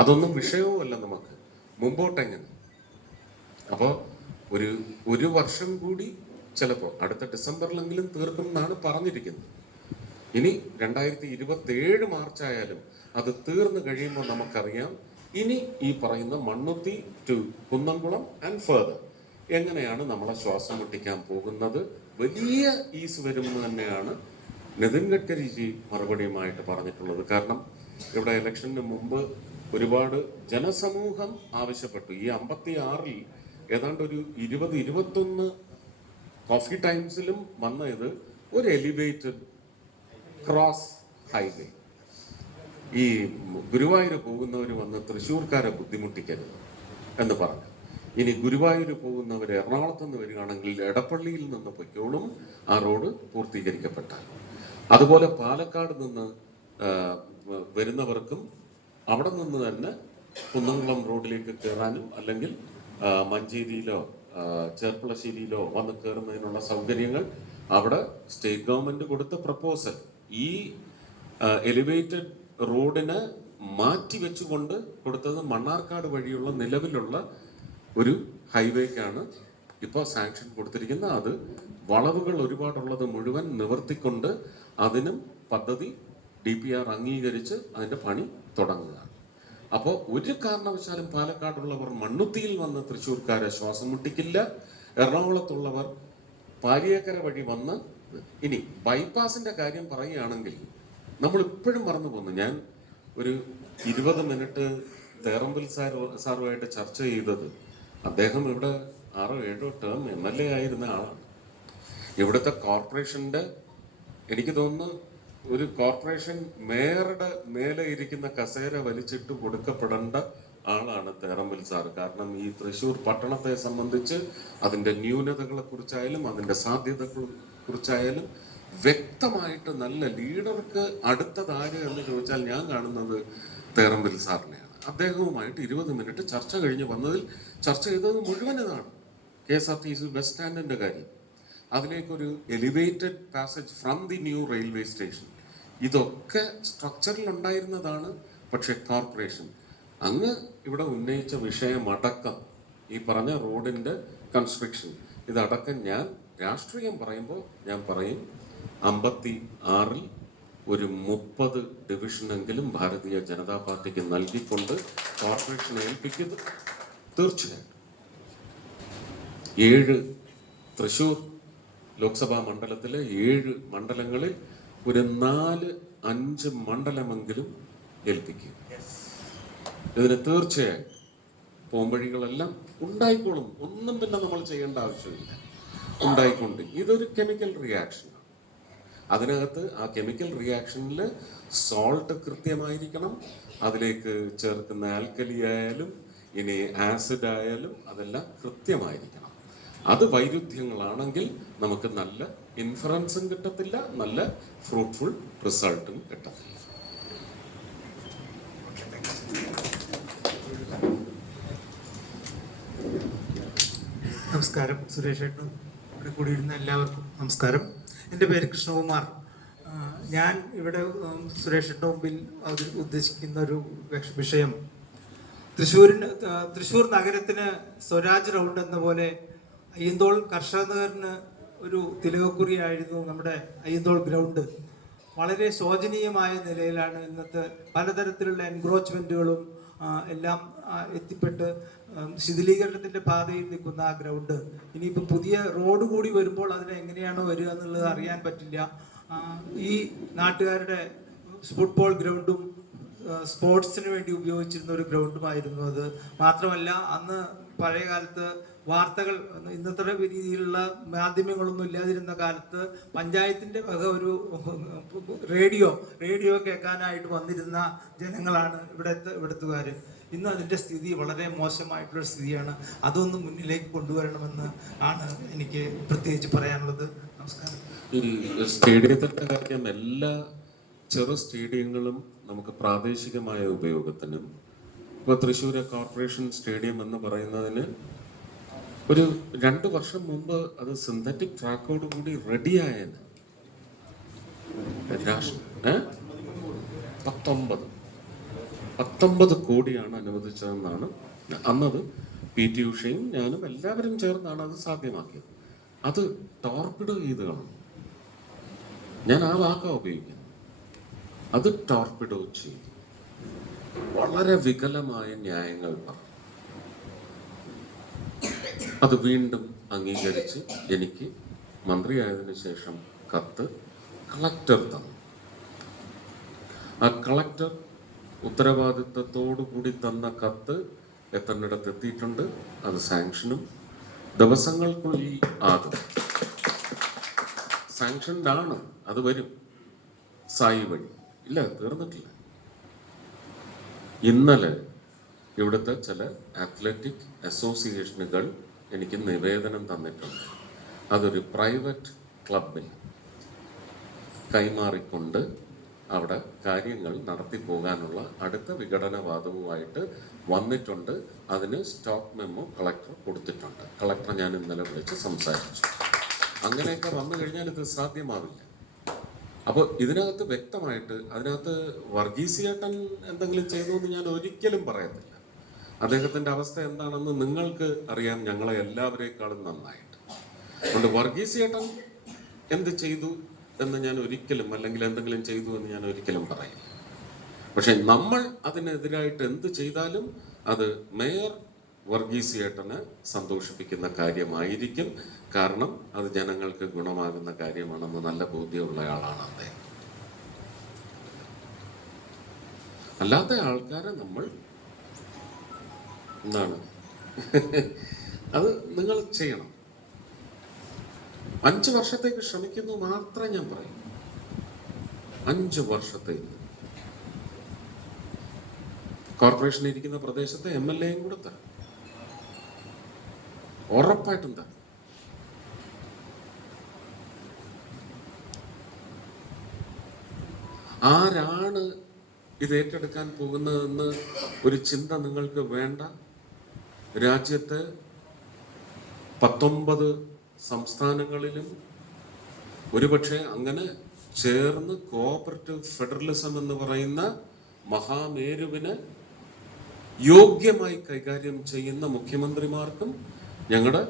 അതൊന്നും വിഷയവുമല്ല നമുക്ക് മുമ്പോട്ടെങ്ങനെ. അപ്പോൾ ഒരു വർഷം കൂടി ചിലപ്പോൾ അടുത്ത ഡിസംബറിലെങ്കിലും തീർക്കും എന്നാണ് പറഞ്ഞിരിക്കുന്നത്. ഇനി 2027 മാർച്ച് ആയാലും അത് തീർന്നു കഴിയുമ്പോൾ നമുക്കറിയാം ഇനി ഈ പറയുന്ന Mannuthy to Kunnamkulam and further എങ്ങനെയാണ് നമ്മളെ ശ്വാസം മുട്ടിക്കാൻ പോകുന്നത്. വലിയ ഈസ് വരുമെന്ന് തന്നെയാണ് നിതിൻ ഗഡ്കരിജി മറുപടിയുമായിട്ട് പറഞ്ഞിട്ടുള്ളത്. കാരണം ഇവിടെ ഇലക്ഷന് മുമ്പ് ഒരുപാട് ജനസമൂഹം ആവശ്യപ്പെട്ടു. ഈ 56-ൽ ഏതാണ്ട് ഒരു 20-21 കോഫി ടൈംസിലും വന്നത് ഒരു എലിവേറ്റഡ് ക്രോസ് ഹൈവേ. ഈ ഗുരുവായൂർ പോകുന്നവർ വന്ന് തൃശ്ശൂർക്കാരെ ബുദ്ധിമുട്ടിക്കരുത് എന്ന് പറഞ്ഞു. ഇനി ഗുരുവായൂർ പോകുന്നവർ എറണാകുളത്ത് നിന്ന് വരികയാണെങ്കിൽ എടപ്പള്ളിയിൽ നിന്ന് പൊയ്ക്കോളും, ആ റോഡ് പൂർത്തീകരിക്കപ്പെട്ടാൽ. അതുപോലെ പാലക്കാട് നിന്ന് വരുന്നവർക്കും അവിടെ നിന്ന് തന്നെ കുന്നംകുളം റോഡിലേക്ക് കയറാനും അല്ലെങ്കിൽ മഞ്ചേരിയിലോ ചെർപ്പളശ്ശേരിയിലോ വന്ന് കയറുന്നതിനുള്ള സൗകര്യങ്ങൾ അവിടെ സ്റ്റേറ്റ് ഗവൺമെന്റ് കൊടുത്ത പ്രപ്പോസൽ ഈ എലിവേറ്റഡ് റോഡിന് മാറ്റി വെച്ചുകൊണ്ട് കൊടുത്തത് മണ്ണാർക്കാട് വഴിയുള്ള നിലവിലുള്ള ഒരു ഹൈവേക്കാണ് ഇപ്പോൾ സാങ്ഷൻ കൊടുത്തിരിക്കുന്നത്. അത് വളവുകൾ ഒരുപാടുള്ളത് മുഴുവൻ നിവർത്തിക്കൊണ്ട് അതിനും പദ്ധതി DPR അംഗീകരിച്ച് അതിൻ്റെ പണി തുടങ്ങുകയാണ്. അപ്പോൾ ഒരു കാരണവശാലും പാലക്കാടുള്ളവർ മണ്ണുത്തിയിൽ വന്ന് തൃശ്ശൂർക്കാരെ ശ്വാസം മുട്ടിക്കില്ല. എറണാകുളത്തുള്ളവർ പാലിയേക്കര വഴി വന്ന് ഇനി ബൈപ്പാസിന്റെ കാര്യം പറയുകയാണെങ്കിൽ നമ്മൾ ഇപ്പോഴും മറന്നു പോകുന്നു. ഞാൻ ഒരു 20 മിനിറ്റ് തേറമ്പിൽ സാറുമായിട്ട് ചർച്ച ചെയ്തത്, അദ്ദേഹം ഇവിടെ 6-7 ടേം MLA ആയിരുന്ന ആളാണ്. ഇവിടുത്തെ കോർപ്പറേഷന്റെ എനിക്ക് തോന്നുന്നു ഒരു കോർപ്പറേഷൻ മേയറുടെ മേലെ ഇരിക്കുന്ന കസേര വലിച്ചിട്ട് കൊടുക്കപ്പെടേണ്ട ആളാണ് തേറമ്പിൽ സാർ. കാരണം ഈ തൃശ്ശൂർ പട്ടണത്തെ സംബന്ധിച്ച് അതിൻ്റെ ന്യൂനതകളെ കുറിച്ചായാലും അതിൻ്റെ സാധ്യതകളെ കുറിച്ചായാലും വ്യക്തമായിട്ട് നല്ല ലീഡർക്ക് അടുത്തതാര് എന്ന് ചോദിച്ചാൽ ഞാൻ കാണുന്നത് തേറമ്പിൽ സാറിനെയാണ്. അദ്ദേഹവുമായിട്ട് 20 മിനിറ്റ് ചർച്ച കഴിഞ്ഞ് വന്നതിൽ ചർച്ച ചെയ്തത് മുഴുവൻ ഇതാണ്. KSRTC ബസ് സ്റ്റാൻഡിൻ്റെ കാര്യം, അതിലേക്കൊരു elevated passage from the new railway station, ഇതൊക്കെ സ്ട്രക്ചറിൽ ഉണ്ടായിരുന്നതാണ്. പക്ഷെ കോർപ്പറേഷൻ അങ്ങ് ഇവിടെ ഉന്നയിച്ച വിഷയമടക്കം ഈ പറഞ്ഞ റോഡിൻ്റെ കൺസ്ട്രക്ഷൻ ഇതടക്കം ഞാൻ രാഷ്ട്രീയം പറയുമ്പോൾ ഞാൻ പറയും 56-ൽ ഒരു 30 ഡിവിഷനെങ്കിലും ഭാരതീയ ജനതാ പാർട്ടിക്ക് നൽകിക്കൊണ്ട് കോർപ്പറേഷനെ ഏൽപ്പിക്കുന്നത് തീർച്ചയായും. 7 തൃശ്ശൂർ ലോക്സഭാ മണ്ഡലത്തിലെ 7 മണ്ഡലങ്ങളിൽ ഒരു 4-5 മണ്ഡലമെങ്കിലും ഏൽപ്പിക്കും. ഇതിന് തീർച്ചയായും പോംവഴികളെല്ലാം ഉണ്ടായിക്കോളും. ഒന്നും പിന്നെ നമ്മൾ ചെയ്യേണ്ട ആവശ്യമില്ല, ഉണ്ടായിക്കൊണ്ട് ഇതൊരു കെമിക്കൽ റിയാക്ഷനാണ്. അതിനകത്ത് ആ കെമിക്കൽ റിയാക്ഷനിൽ സോൾട്ട് കൃത്യമായിരിക്കണം, അതിലേക്ക് ചേർക്കുന്ന ആൽക്കലി ആയാലും ഇനി ആസിഡ് ആയാലും അതെല്ലാം കൃത്യമായിരിക്കണം. അത് വൈരുദ്ധ്യങ്ങളാണെങ്കിൽ നമുക്ക് നല്ല ഇൻഫറൻസും കിട്ടത്തില്ല, നല്ല ഫ്രൂട്ട്ഫുൾ റിസൾട്ടും കിട്ടത്തില്ല. നമസ്കാരം. സുരേഷ് ഏട്ടനും ഇവിടെ കൂടിയിരുന്ന എല്ലാവർക്കും നമസ്കാരം. എൻ്റെ പേര് കൃഷ്ണകുമാർ. ഞാൻ ഇവിടെ സുരേഷ് ഏട്ടൻ്റെ മുമ്പിൽ ഉദ്ദേശിക്കുന്ന ഒരു വിഷയം, തൃശ്ശൂർ നഗരത്തിന് സ്വരാജ് റൗണ്ട് എന്ന പോലെ അയ്യന്തോൾ കർഷകന് ഒരു തിലകക്കുറിയായിരുന്നു നമ്മുടെ അയ്യന്തോൾ ഗ്രൗണ്ട്. വളരെ ശോചനീയമായ നിലയിലാണ് ഇന്നത്തെ പലതരത്തിലുള്ള എൻക്രോച്ച്മെൻറ്റുകളും എല്ലാം എത്തിപ്പെട്ട് ശിഥിലീകരണത്തിൻ്റെ പാതയിൽ നിൽക്കുന്ന ആ ഗ്രൗണ്ട്. ഇനിയിപ്പോൾ പുതിയ റോഡ് കൂടി വരുമ്പോൾ അതിന് എങ്ങനെയാണോ വരിക എന്നുള്ളത് അറിയാൻ പറ്റില്ല. ഈ നാട്ടുകാരുടെ ഫുട്ബോൾ ഗ്രൗണ്ടും സ്പോർട്സിന് വേണ്ടി ഉപയോഗിച്ചിരുന്ന ഒരു ഗ്രൗണ്ടുമായിരുന്നു അത്. മാത്രമല്ല അന്ന് പഴയ കാലത്ത് വാർത്തകൾ ഇന്നത്തെ രീതിയിലുള്ള മാധ്യമങ്ങളൊന്നും ഇല്ലാതിരുന്ന കാലത്ത് പഞ്ചായത്തിൻ്റെ വക ഒരു റേഡിയോ കേൾക്കാനായിട്ട് വന്നിരുന്ന ജനങ്ങളാണ് ഇവിടുത്തുകാർ. ഇന്ന് അതിൻ്റെ സ്ഥിതി വളരെ മോശമായിട്ടുള്ള സ്ഥിതിയാണ്. അതൊന്ന് മുന്നിലേക്ക് കൊണ്ടുവരണമെന്ന് ആണ് എനിക്ക് പ്രത്യേകിച്ച് പറയാനുള്ളത്. നമസ്കാരം. ഈ സ്റ്റേഡിയത്തിൻ്റെ കാര്യം, എല്ലാ ചെറു സ്റ്റേഡിയങ്ങളും നമുക്ക് പ്രാദേശികമായ ഉപയോഗത്തിനും, ഇപ്പോൾ തൃശ്ശൂർ കോർപ്പറേഷൻ സ്റ്റേഡിയം എന്ന് പറയുന്നതിന് ഒരു 2 വർഷം മുമ്പ് അത് സിന്തറ്റിക് ട്രാക്കോട് കൂടി റെഡിയായതിന് 19 കോടിയാണ് അനുവദിച്ചതെന്നാണ്. അന്നത് PT ഉഷയും ഞാനും എല്ലാവരും ചേർന്നാണ് അത് സാധ്യമാക്കിയത്. അത് ടോർപിഡോ ചെയ്ത് കാണും. ഞാൻ ആ വാക്കാണ് ഉപയോഗിക്കുന്നത്. അത് ടോർപിഡോ ചെയ്തു. വളരെ വികലമായ ന്യായങ്ങൾ പറഞ്ഞു. അത് വീണ്ടും അംഗീകരിച്ച് എനിക്ക് മന്ത്രിയായതിനു ശേഷം കത്ത് കളക്ടർ തന്നു. ആ കളക്ടർ ഉത്തരവാദിത്വത്തോടു കൂടി തന്ന കത്ത് എത്തേണ്ടിടത്ത് എത്തിയിട്ടുണ്ട്. അത് സാങ്ഷനും ദിവസങ്ങൾക്കുള്ളിൽ ആകും. സാങ്ഷൻഡാണ്, അത് വരും സായി വഴി. ഇല്ല, തീർന്നിട്ടില്ല. ഇന്നലെ ഇവിടുത്തെ ചില അത്ലറ്റിക് അസോസിയേഷനുകൾ എനിക്ക് നിവേദനം തന്നിട്ടുണ്ട്. അതൊരു പ്രൈവറ്റ് ക്ലബിൽ കൈമാറിക്കൊണ്ട് അവിടെ കാര്യങ്ങൾ നടത്തി പോകാനുള്ള അടുത്ത വിഘടനവാദവുമായിട്ട് വന്നിട്ടുണ്ട്. അതിന് സ്റ്റോപ്പ് മെമ്മോ കളക്ടർ കൊടുത്തിട്ടുണ്ട്. കളക്ടർ ഞാൻ ഇന്നലെ വിളിച്ച് സംസാരിച്ചു. അങ്ങനെയൊക്കെ വന്നു കഴിഞ്ഞാൽ ഇത് സാധ്യമാവില്ല. അപ്പോൾ ഇതിനകത്ത് വ്യക്തമായിട്ട് അതിനകത്ത് വർഗീസിയേട്ടൻ എന്തെങ്കിലും ചെയ്തു എന്ന് ഞാൻ ഒരിക്കലും പറയത്തില്ല. അദ്ദേഹത്തിൻ്റെ അവസ്ഥ എന്താണെന്ന് നിങ്ങൾക്ക് അറിയാം, ഞങ്ങളെ എല്ലാവരേക്കാളും നന്നായിട്ട്. അതുകൊണ്ട് വർഗീസിയേട്ടൻ എന്ത് ചെയ്തു എന്ന് ഞാൻ ഒരിക്കലും, അല്ലെങ്കിൽ എന്തെങ്കിലും ചെയ്തു എന്ന് ഞാൻ ഒരിക്കലും പറയില്ല. പക്ഷെ നമ്മൾ അതിനെതിരായിട്ട് എന്ത് ചെയ്താലും അത് മേയർ വർഗീസിയേട്ടനെ സന്തോഷിപ്പിക്കുന്ന കാര്യമായിരിക്കും. കാരണം അത് ജനങ്ങൾക്ക് ഗുണമാകുന്ന കാര്യമാണെന്ന് നല്ല ബോധ്യമുള്ള ആളാണ് അദ്ദേഹം. അല്ലാത്ത ആൾക്കാരെ നമ്മൾ എന്താണ് അത് നിങ്ങൾ ചെയ്യണം. 5 വർഷത്തേക്ക് ശ്രമിക്കുന്നു മാത്രമേ ഞാൻ പറയൂ. 5 വർഷത്തേക്ക് കോർപ്പറേഷൻ ഇരിക്കുന്ന പ്രദേശത്തെ MLAയും കൂടെ തരാം, ഉറപ്പായിട്ടും തരാം. ആരാണ് ഇത് ഏറ്റെടുക്കാൻ പോകുന്നതെന്ന് ഒരു ചിന്ത നിങ്ങൾക്ക് വേണ്ട. രാജ്യത്തെ 19 സംസ്ഥാനങ്ങളിലും ഒരുപക്ഷെ അങ്ങനെ ചേർന്ന് കോഓപ്പറേറ്റീവ് ഫെഡറലിസം എന്ന് പറയുന്ന മഹാമേരുവിന് യോഗ്യമായി കൈകാര്യം ചെയ്യുന്ന മുഖ്യമന്ത്രിമാർക്കും ഞങ്ങളുടെ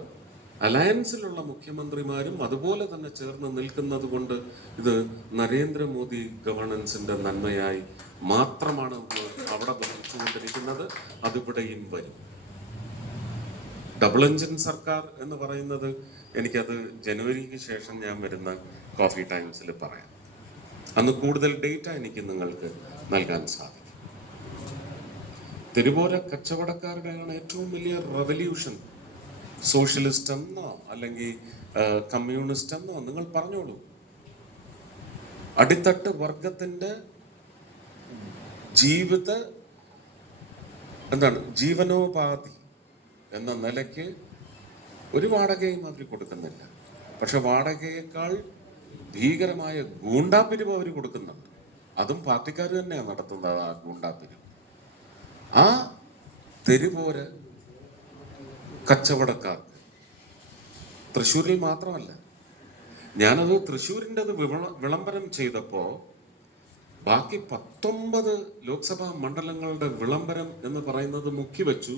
അലയൻസിലുള്ള മുഖ്യമന്ത്രിമാരും അതുപോലെ തന്നെ ചേർന്ന് നിൽക്കുന്നത് കൊണ്ട് ഇത് നരേന്ദ്രമോദി ഗവർണൻസിന്റെ നന്മയായി മാത്രമാണ് അവിടെ ഭരിച്ചുകൊണ്ടിരിക്കുന്നത്. അതിവിടെയും വരും. ഡബിൾ എഞ്ചിൻ സർക്കാർ എന്ന് പറയുന്നത് എനിക്കത് ജനുവരിക്ക് ശേഷം ഞാൻ വരുന്ന കോഫി ടൈംസിൽ പറയാം. അന്ന് കൂടുതൽ ഡേറ്റ എനിക്ക് നിങ്ങൾക്ക് നൽകാൻ സാധിക്കും. തിരുവോര കച്ചവടക്കാരുടെയാണ് ഏറ്റവും വലിയ റെവല്യൂഷൻ. സോഷ്യലിസ്റ്റ് എന്നോ അല്ലെങ്കിൽ കമ്മ്യൂണിസ്റ്റ് എന്നോ നിങ്ങൾ പറഞ്ഞോളൂ. അടിത്തട്ട് വർഗത്തിന്റെ ജീവനോപാധി എന്ന നിലയ്ക്ക് ഒരു വാടകയും അവർ കൊടുക്കുന്നില്ല. പക്ഷെ വാടകയേക്കാൾ ഭീകരമായ ഗൂണ്ടാപ്പിരിവ് അവർ കൊടുക്കുന്നുണ്ട്. അതും പാർട്ടിക്കാർ തന്നെയാണ് നടത്തുന്നത്. ആ ഗൂണ്ടാപ്പിരിവ്, ആ തെരുവോര കച്ചവടക്കാർക്ക് തൃശ്ശൂരിൽ മാത്രമല്ല, ഞാനത് തൃശ്ശൂരിൻ്റെ അത് വിളംബരം ചെയ്തപ്പോൾ ബാക്കി 19 ലോക്സഭാ മണ്ഡലങ്ങളുടെ വിളംബരം എന്ന് പറയുന്നത് മുക്കിവെച്ചു.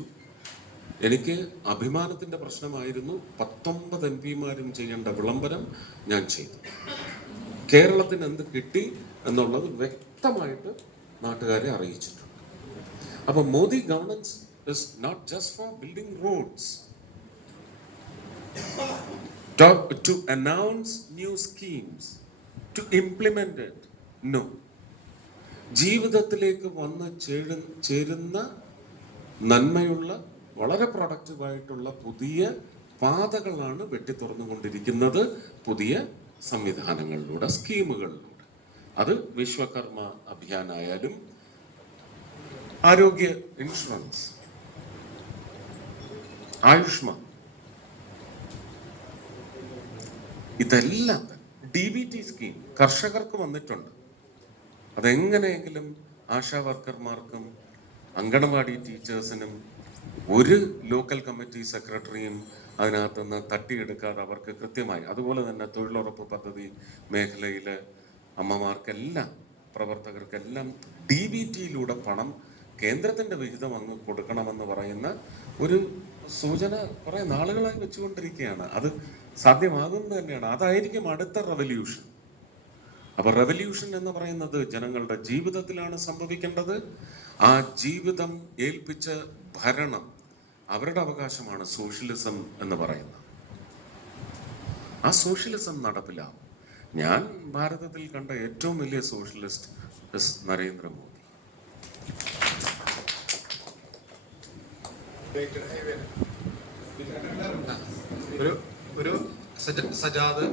എനിക്ക് അഭിമാനത്തിൻ്റെ പ്രശ്നമായിരുന്നു. 19 MP-മാരും ചെയ്യേണ്ട വിളംബരം ഞാൻ ചെയ്തു. കേരളത്തിന് എന്ത് കിട്ടി എന്നുള്ളത് വ്യക്തമായിട്ട് നാട്ടുകാരെ അറിയിച്ചിട്ടുണ്ട്. അപ്പോൾ Modi governance is not just for building roads, to announce new schemes, to implement it. No. ജീവിതത്തിലേക്ക് വന്ന് ചേരുന്ന നന്മയുള്ള വളരെ പ്രൊഡക്റ്റീവായിട്ടുള്ള പുതിയ പാതകളാണ് വെട്ടിത്തുറന്നുകൊണ്ടിരിക്കുന്നത് പുതിയ സംവിധാനങ്ങളിലൂടെ, സ്കീമുകളിലൂടെ. അത് വിശ്വകർമ്മ അഭിയാനായാലും ആരോഗ്യ ഇൻഷുറൻസ്, ആയുഷ്മാൻ, ഇതെല്ലാം DBT സ്കീം കർഷകർക്ക് വന്നിട്ടുണ്ട്. അതെങ്ങനെയെങ്കിലും ആശാ വർക്കർമാർക്കും അങ്കണവാടി ടീച്ചേഴ്സിനും ഒരു ലോക്കൽ കമ്മിറ്റി സെക്രട്ടറിയും അതിനകത്തുനിന്ന് തട്ടിയെടുക്കാതെ അവർക്ക് കൃത്യമായി, അതുപോലെ തന്നെ തൊഴിലുറപ്പ് പദ്ധതി മേഖലയിലെ അമ്മമാർക്കെല്ലാം പ്രവർത്തകർക്കെല്ലാം DBTയിലൂടെ പണം കേന്ദ്രത്തിൻ്റെ വിഹിതം അങ്ങ് കൊടുക്കണമെന്ന് പറയുന്ന ഒരു സൂചന കുറേ നാളുകളായി വെച്ചുകൊണ്ടിരിക്കുകയാണ്. അത് സാധ്യമാകുന്നത് തന്നെയാണ്. അതായിരിക്കും അടുത്ത റെവല്യൂഷൻ. അപ്പോൾ റെവല്യൂഷൻ എന്ന് പറയുന്നത് ജനങ്ങളുടെ ജീവിതത്തിലാണ് സംഭവിക്കേണ്ടത്. ആ ജീവിതം ഏൽപ്പിച്ച ഭരണം അവരുടെ അവകാശമാണ് സോഷ്യലിസം എന്ന് പറയുന്നത്. ആ സോഷ്യലിസം നടപ്പിലാവും. ഞാൻ ഭാരതത്തിൽ കണ്ട ഏറ്റവും വലിയ സോഷ്യലിസ്റ്റ് എസ് നരേന്ദ്രമോദി. ഒരു സജാദ്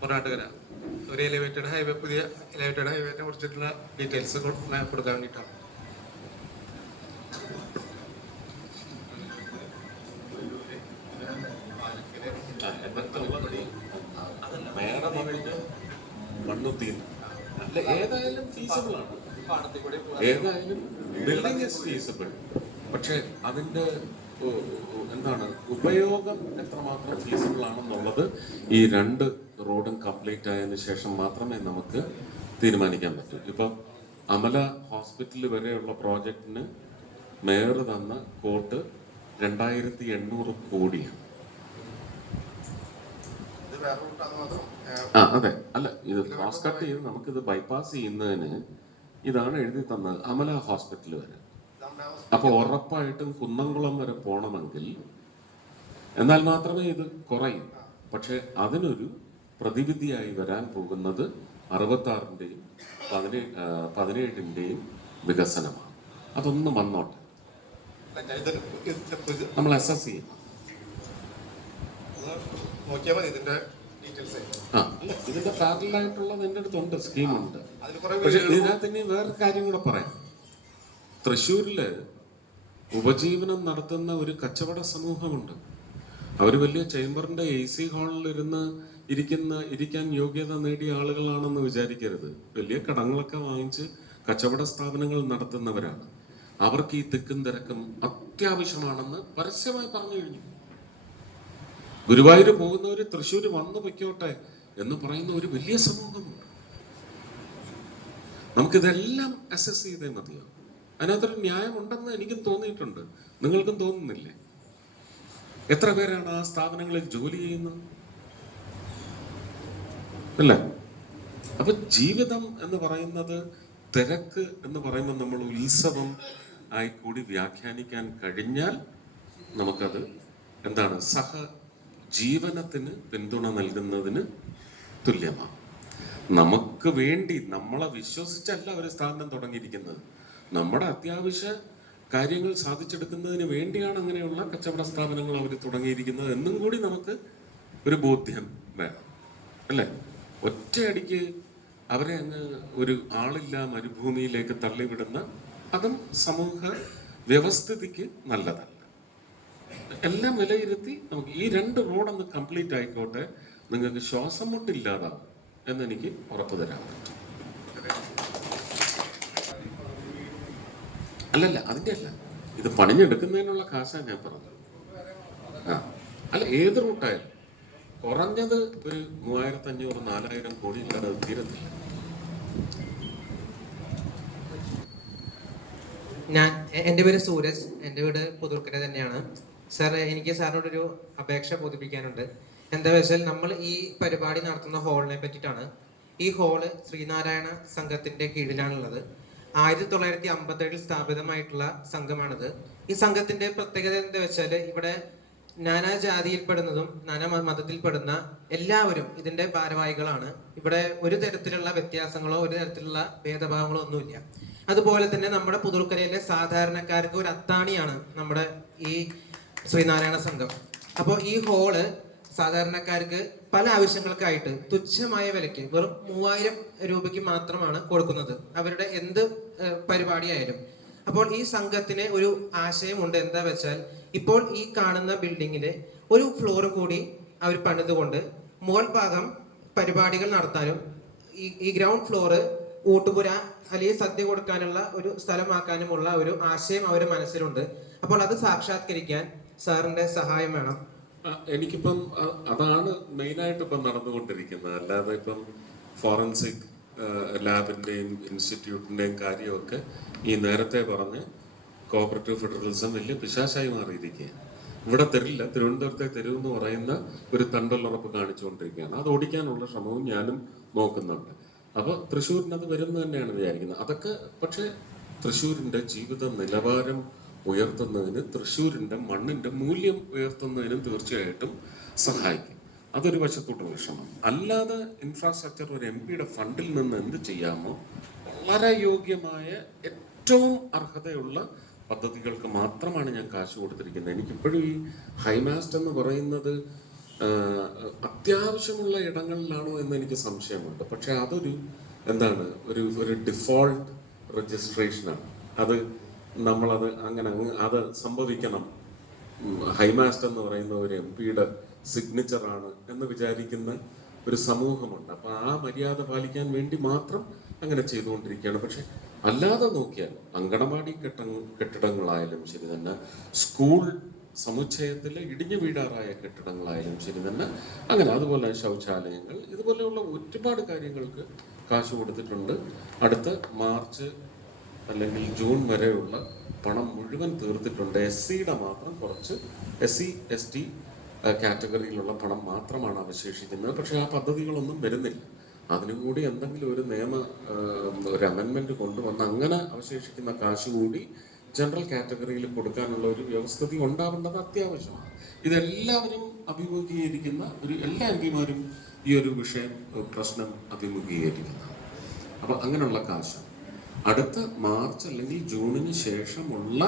പൊറാട്ടുകര ഒരു എലിവേറ്റഡ് ഹൈവേ, പുതിയ എലിവേറ്റഡ് ഹൈവേനെ കുറിച്ചിട്ടുള്ള ഡീറ്റെയിൽസ് കൊടുക്കാൻ വേണ്ടിയിട്ടാണ്. ഏതായാലും ഫീസിബിൾ ആണ്, ഏതായാലും ബിൽഡിംഗ് ഈസ് ഫീസിബിൾ. പക്ഷെ അതിൻ്റെ എന്താണ് ഉപയോഗം എത്രമാത്രം ഫീസിബിൾ ആണെന്നുള്ളത് ഈ 2 റോഡും കംപ്ലീറ്റ് ആയതിനു ശേഷം മാത്രമേ നമുക്ക് തീരുമാനിക്കാൻ പറ്റൂ. ഇപ്പം അമല ഹോസ്പിറ്റൽ വരെയുള്ള പ്രോജക്റ്റിന് മേയർ തന്ന കോട്ട് 2800 കോടിയാണ്. അതെ, അല്ല, ഇത് ക്രോസ് കട്ട് ചെയ്ത് നമുക്കിത് ബൈപ്പാസ് ചെയ്യുന്നതിന് ഇതാണ് എഴുതി തന്നത്, അമല ഹോസ്പിറ്റൽ വരെ. അപ്പോൾ ഉറപ്പായിട്ടും കുന്നംകുളം വരെ പോകണമെങ്കിൽ എന്നാൽ മാത്രമേ ഇത് കുറയൂ. പക്ഷെ അതിനൊരു പ്രതിവിധിയായി വരാൻ പോകുന്നത് 66-ൻ്റെയും 17-ൻ്റെയും വികസനമാണ്. അതൊന്നും വന്നോട്ടെ, നമ്മൾ അസസ് ചെയ്യണം. ഇതിന്റെ പാരലായിട്ടുള്ളത് എൻ്റെ അടുത്തുണ്ട്, സ്കീമുണ്ട്. പക്ഷെ ഇതിനകത്ത് ഇനി വേറൊരു കാര്യം കൂടെ പറയാം. തൃശ്ശൂരില് ഉപജീവനം നടത്തുന്ന ഒരു കച്ചവട സമൂഹമുണ്ട്. അവർ വലിയ ചേംബറിന്റെ AC ഹാളിൽ ഇരിക്കാൻ യോഗ്യത നേടിയ ആളുകളാണെന്ന് വിചാരിക്കരുത്. വലിയ കടങ്ങളൊക്കെ വാങ്ങിച്ച് കച്ചവട സ്ഥാപനങ്ങൾ നടത്തുന്നവരാണ്. അവർക്ക് ഈ തിക്കും തിരക്കും അത്യാവശ്യമാണെന്ന് പരസ്യമായി പറഞ്ഞു കഴിഞ്ഞു. ഗുരുവായൂർ പോകുന്നവര് തൃശ്ശൂർ വന്നു പൊയ്ക്കോട്ടെ എന്ന് പറയുന്ന ഒരു വലിയ സമൂഹമുണ്ട്. നമുക്കിതെല്ലാം അസസ് ചെയ്തേ മതിയാവും. അതിനകത്തൊരു ന്യായമുണ്ടെന്ന് എനിക്കും തോന്നിയിട്ടുണ്ട്, നിങ്ങൾക്കും തോന്നുന്നില്ലേ? എത്ര പേരാണ് ആ സ്ഥാപനങ്ങളിൽ ജോലി ചെയ്യുന്നത് അല്ലേ? അപ്പൊ ജീവിതം എന്ന് പറയുന്നത്, തിരക്ക് എന്ന് പറയുമ്പോൾ നമ്മൾ ഉത്സവം ആയി കൂടി വ്യാഖ്യാനിക്കാൻ കഴിഞ്ഞാൽ നമുക്കത് എന്താണ്, ജീവനത്തിന് പിന്തുണ നൽകുന്നതിന് തുല്യമാണ്. നമുക്ക് വേണ്ടി, നമ്മളെ വിശ്വസിച്ചല്ല ഒരു സ്ഥാപനം തുടങ്ങിയിരിക്കുന്നത്. നമ്മുടെ അത്യാവശ്യ കാര്യങ്ങൾ സാധിച്ചെടുക്കുന്നതിന് വേണ്ടിയാണ് അങ്ങനെയുള്ള കച്ചവട സ്ഥാപനങ്ങൾ അവർ തുടങ്ങിയിരിക്കുന്നത് എന്നും കൂടി നമുക്ക് ഒരു ബോധ്യം വേണം, അല്ലേ? ഒറ്റയടിക്ക് അവരെ അങ്ങ് ഒരു ആളില്ല മരുഭൂമിയിലേക്ക് തള്ളിവിടുന്ന അതും സമൂഹ വ്യവസ്ഥിതിക്ക് നല്ലതല്ല. എല്ലാം വിലയിരുത്തി നമുക്ക് ഈ 2 റോഡൊന്ന് കംപ്ലീറ്റ് ആയിക്കോട്ടെ, നിങ്ങൾക്ക് ശ്വാസം മുട്ടില്ലാതാവും എന്നെനിക്ക് ഉറപ്പ് തരാൻ പറ്റും. അല്ലല്ല, അതിൻ്റെ അല്ല, ഇത് പണിഞ്ഞെടുക്കുന്നതിനുള്ള കാശാണ് ഞാൻ പറഞ്ഞത്. അല്ല, ഏത് റൂട്ടായാലും കുറഞ്ഞത് ഒരു 3500-4000 കോടി ഇല്ലാതെ അത് തീരത്തില്ല. എൻ്റെ പേര് സൂരജ്, എൻ്റെ വീട് പുതുർക്കര തന്നെയാണ്. സാർ, എനിക്ക് സാറിനോടൊരു അപേക്ഷ ബോധിപ്പിക്കാനുണ്ട്. എന്താ വെച്ചാൽ നമ്മൾ ഈ പരിപാടി നടത്തുന്ന ഹാളിനെ പറ്റിയിട്ടാണ്. ഈ ഹാള് ശ്രീനാരായണ സംഘത്തിൻ്റെ കീഴിലാണുള്ളത്. 1957 സ്ഥാപിതമായിട്ടുള്ള സംഘമാണിത്. ഈ സംഘത്തിൻ്റെ പ്രത്യേകത എന്താ വെച്ചാൽ ഇവിടെ നാനാ ജാതിയിൽപ്പെടുന്നതും നാനാ മതത്തിൽപ്പെടുന്ന എല്ലാവരും ഇതിൻ്റെ ഭാരവാഹികളാണ്. ഇവിടെ ഒരു തരത്തിലുള്ള വ്യത്യാസങ്ങളോ ഒരു തരത്തിലുള്ള ഭേദഭാവങ്ങളോ ഒന്നുമില്ല. അതുപോലെ തന്നെ നമ്മുടെ പുതുൾക്കരയിലെ സാധാരണക്കാർക്ക് ഒരു അത്താണിയാണ് നമ്മുടെ ഈ ശ്രീനാരായണ സംഘം. അപ്പോൾ ഈ ഹാള് സാധാരണക്കാർക്ക് പല ആവശ്യങ്ങൾക്കായിട്ട് തുച്ഛമായ വിലയ്ക്ക് വെറും 3000 രൂപയ്ക്ക് മാത്രമാണ് കൊടുക്കുന്നത്, അവരുടെ എന്ത് പരിപാടിയായാലും. അപ്പോൾ ഈ സംഘത്തിന് ഒരു ആശയമുണ്ട്. എന്താ വെച്ചാൽ ഇപ്പോൾ ഈ കാണുന്ന ബിൽഡിങ്ങിന്റെ ഒരു ഫ്ലോർ കൂടി അവർ പണിതുകൊണ്ട് മുകൾ ഭാഗം പരിപാടികൾ നടത്താനും ഈ ഗ്രൗണ്ട് ഫ്ലോറ് ഊട്ടുപുര അല്ലെങ്കിൽ സദ്യ കൊടുക്കാനുള്ള ഒരു സ്ഥലമാക്കാനുമുള്ള ഒരു ആശയം അവരുടെ മനസ്സിലുണ്ട്. അപ്പോൾ അത് സാക്ഷാത്കരിക്കാൻ സാറിന്റെ സഹായം വേണം. എനിക്കിപ്പം അതാണ് മെയിനായിട്ട് ഇപ്പം നടന്നുകൊണ്ടിരിക്കുന്നത്. അല്ലാതെ ഇപ്പം ഫോറൻസിക് ലാബിൻ്റെയും ഇൻസ്റ്റിറ്റ്യൂട്ടിൻ്റെയും കാര്യമൊക്കെ ഈ നേരത്തെ പറഞ്ഞ് കോഓപ്പറേറ്റീവ് ഫെഡറലിസം വലിയ പിശാചായി മാറിയിരിക്കുകയാണ്. ഇവിടെ തരില്ല, തിരുവനന്തപുരത്തെ തരുമെന്ന് പറയുന്ന ഒരു തണ്ടലുറപ്പ് കാണിച്ചുകൊണ്ടിരിക്കുകയാണ്. അത് ഓടിക്കാനുള്ള ശ്രമവും ഞാനും നോക്കുന്നുണ്ട്. അപ്പോൾ തൃശ്ശൂരിന് അത് വരുമെന്ന് തന്നെയാണ് വിചാരിക്കുന്നത്. അതൊക്കെ പക്ഷേ തൃശ്ശൂരിൻ്റെ ജീവിത നിലവാരം ഉയർത്തുന്നതിന്, തൃശ്ശൂരിൻ്റെ മണ്ണിൻ്റെ മൂല്യം ഉയർത്തുന്നതിനും തീർച്ചയായിട്ടും സഹായിക്കും. അതൊരു വശത്തോട്ടുള്ള ശ്രമം. അല്ലാതെ ഇൻഫ്രാസ്ട്രക്ചർ ഒരു MP-യുടെ ഫണ്ടിൽ നിന്ന് എന്ത് ചെയ്യാമോ വളരെ യോഗ്യമായ ഏറ്റവും അർഹതയുള്ള പദ്ധതികൾക്ക് മാത്രമാണ് ഞാൻ കാശ് കൊടുത്തിരിക്കുന്നത്. എനിക്കിപ്പോഴും ഈ ഹൈമാസ്റ്റ് എന്ന് പറയുന്നത് അത്യാവശ്യമുള്ള ഇടങ്ങളിലാണോ എന്ന് എനിക്ക് സംശയമുണ്ട്. പക്ഷെ അതൊരു ഒരു ഡിഫോൾട്ട് രജിസ്ട്രേഷനാണ്. അത് നമ്മളത് അങ്ങനെ അത് സംഭവിക്കണം. ഹൈമാസ്റ്റ് എന്ന് പറയുന്ന ഒരു MP-യുടെ സിഗ്നേച്ചറാണ് എന്ന് വിചാരിക്കുന്ന ഒരു സമൂഹമുണ്ട്. അപ്പോൾ ആ മര്യാദ പാലിക്കാൻ വേണ്ടി മാത്രം അങ്ങനെ ചെയ്തുകൊണ്ടിരിക്കുകയാണ്. പക്ഷെ അല്ലാതെ നോക്കിയാൽ അങ്കണവാടി കെട്ടിടങ്ങളായാലും ശരി തന്നെ, സ്കൂൾ സമുച്ചയത്തിലെ ഇടിഞ്ഞു വീഴാറായ കെട്ടിടങ്ങളായാലും ശരി തന്നെ, അങ്ങനെ അതുപോലെ ശൗചാലയങ്ങൾ, ഇതുപോലെയുള്ള ഒരുപാട് കാര്യങ്ങൾക്ക് കാശ് കൊടുത്തിട്ടുണ്ട്. അടുത്ത മാർച്ച് അല്ലെങ്കിൽ ജൂൺ വരെയുള്ള പണം മുഴുവൻ തീർത്തിട്ടുണ്ട്. SC-യുടെ മാത്രം കുറച്ച് SC/ST കാറ്റഗറിയിലുള്ള പണം മാത്രമാണ് അവശേഷിക്കുന്നത്. പക്ഷേ ആ പദ്ധതികളൊന്നും വരുന്നില്ല. അതിനും കൂടി എന്തെങ്കിലും ഒരു അമെൻമെന്റ് കൊണ്ടുവന്ന് അങ്ങനെ അവശേഷിക്കുന്ന കാശ് കൂടി ജനറൽ കാറ്റഗറിയിൽ കൊടുക്കാനുള്ള ഒരു വ്യവസ്ഥിതി ഉണ്ടാവേണ്ടത് അത്യാവശ്യമാണ്. ഇതെല്ലാവരും അഭിമുഖീകരിക്കുന്ന എല്ലാ MP-മാരും ഈ ഒരു പ്രശ്നം അഭിമുഖീകരിക്കുന്നത്. അപ്പോൾ അങ്ങനെയുള്ള കാശ് അടുത്ത മാർച്ച് അല്ലെങ്കിൽ ജൂണിന് ശേഷമുള്ള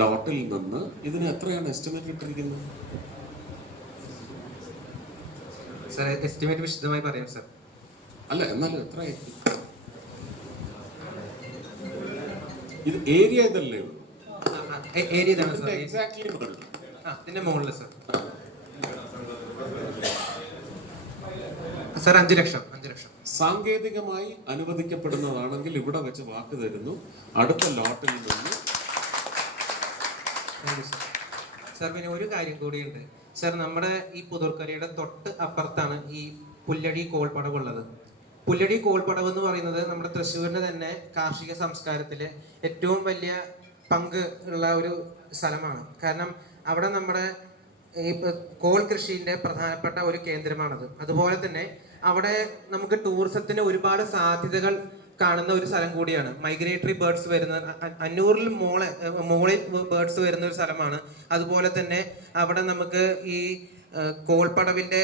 ലോട്ടിൽ നിന്ന് ഇതിന് എത്രയാണ് എസ്റ്റിമേറ്റ് ഇട്ടിരിക്കുന്നത്? സാർ, എസ്റ്റിമേറ്റ് വിശദമായി പറയാം സാർ. അല്ല, എന്നാലും എത്രയായിരിക്കും? ഇത് ഏരിയ ഇതല്ലേ ഉള്ളൂ? ഏരിയ ഇതാണ് സാർ. എക്സാക്ട്ലി ഇതിന്റെ മുകളിൽ സാർ 5 ലക്ഷം. സാങ്കേതികമായി അനുവദിക്കപ്പെടുന്നതാണെങ്കിൽ ഇവിടെ വെച്ച് വാക്ക് തരുന്നു, അടുത്ത ലോട്ടിൽ നിന്ന്. സാർ, പിന്നെ ഒരു കാര്യം കൂടിയുണ്ട് സാർ. നമ്മുടെ ഈ പുതുർക്കരയുടെ തൊട്ട് അപ്പുറത്താണ് ഈ പുല്ലഴി കോൾപ്പടവ് ഉള്ളത്. പുല്ലഴി കോൾപ്പടവ് എന്ന് പറയുന്നത് നമ്മുടെ തൃശ്ശൂരിന്റെ തന്നെ കാർഷിക സംസ്കാരത്തിലെ ഏറ്റവും വലിയ പങ്ക് ഉള്ള ഒരു സ്ഥലമാണ്. കാരണം അവിടെ നമ്മുടെ ഈ കോൾ കൃഷിന്റെ പ്രധാനപ്പെട്ട ഒരു കേന്ദ്രമാണത്. അതുപോലെ തന്നെ അവിടെ നമുക്ക് ടൂറിസത്തിന് ഒരുപാട് സാധ്യതകൾ കാണുന്ന ഒരു സ്ഥലം കൂടിയാണ്. മൈഗ്രേറ്ററി ബേർഡ്സ് വരുന്ന 500-ൽ മുകളിൽ ബേർഡ്സ് വരുന്ന ഒരു സ്ഥലമാണ്. അതുപോലെ തന്നെ അവിടെ നമുക്ക് ഈ കോൾപ്പടവിന്റെ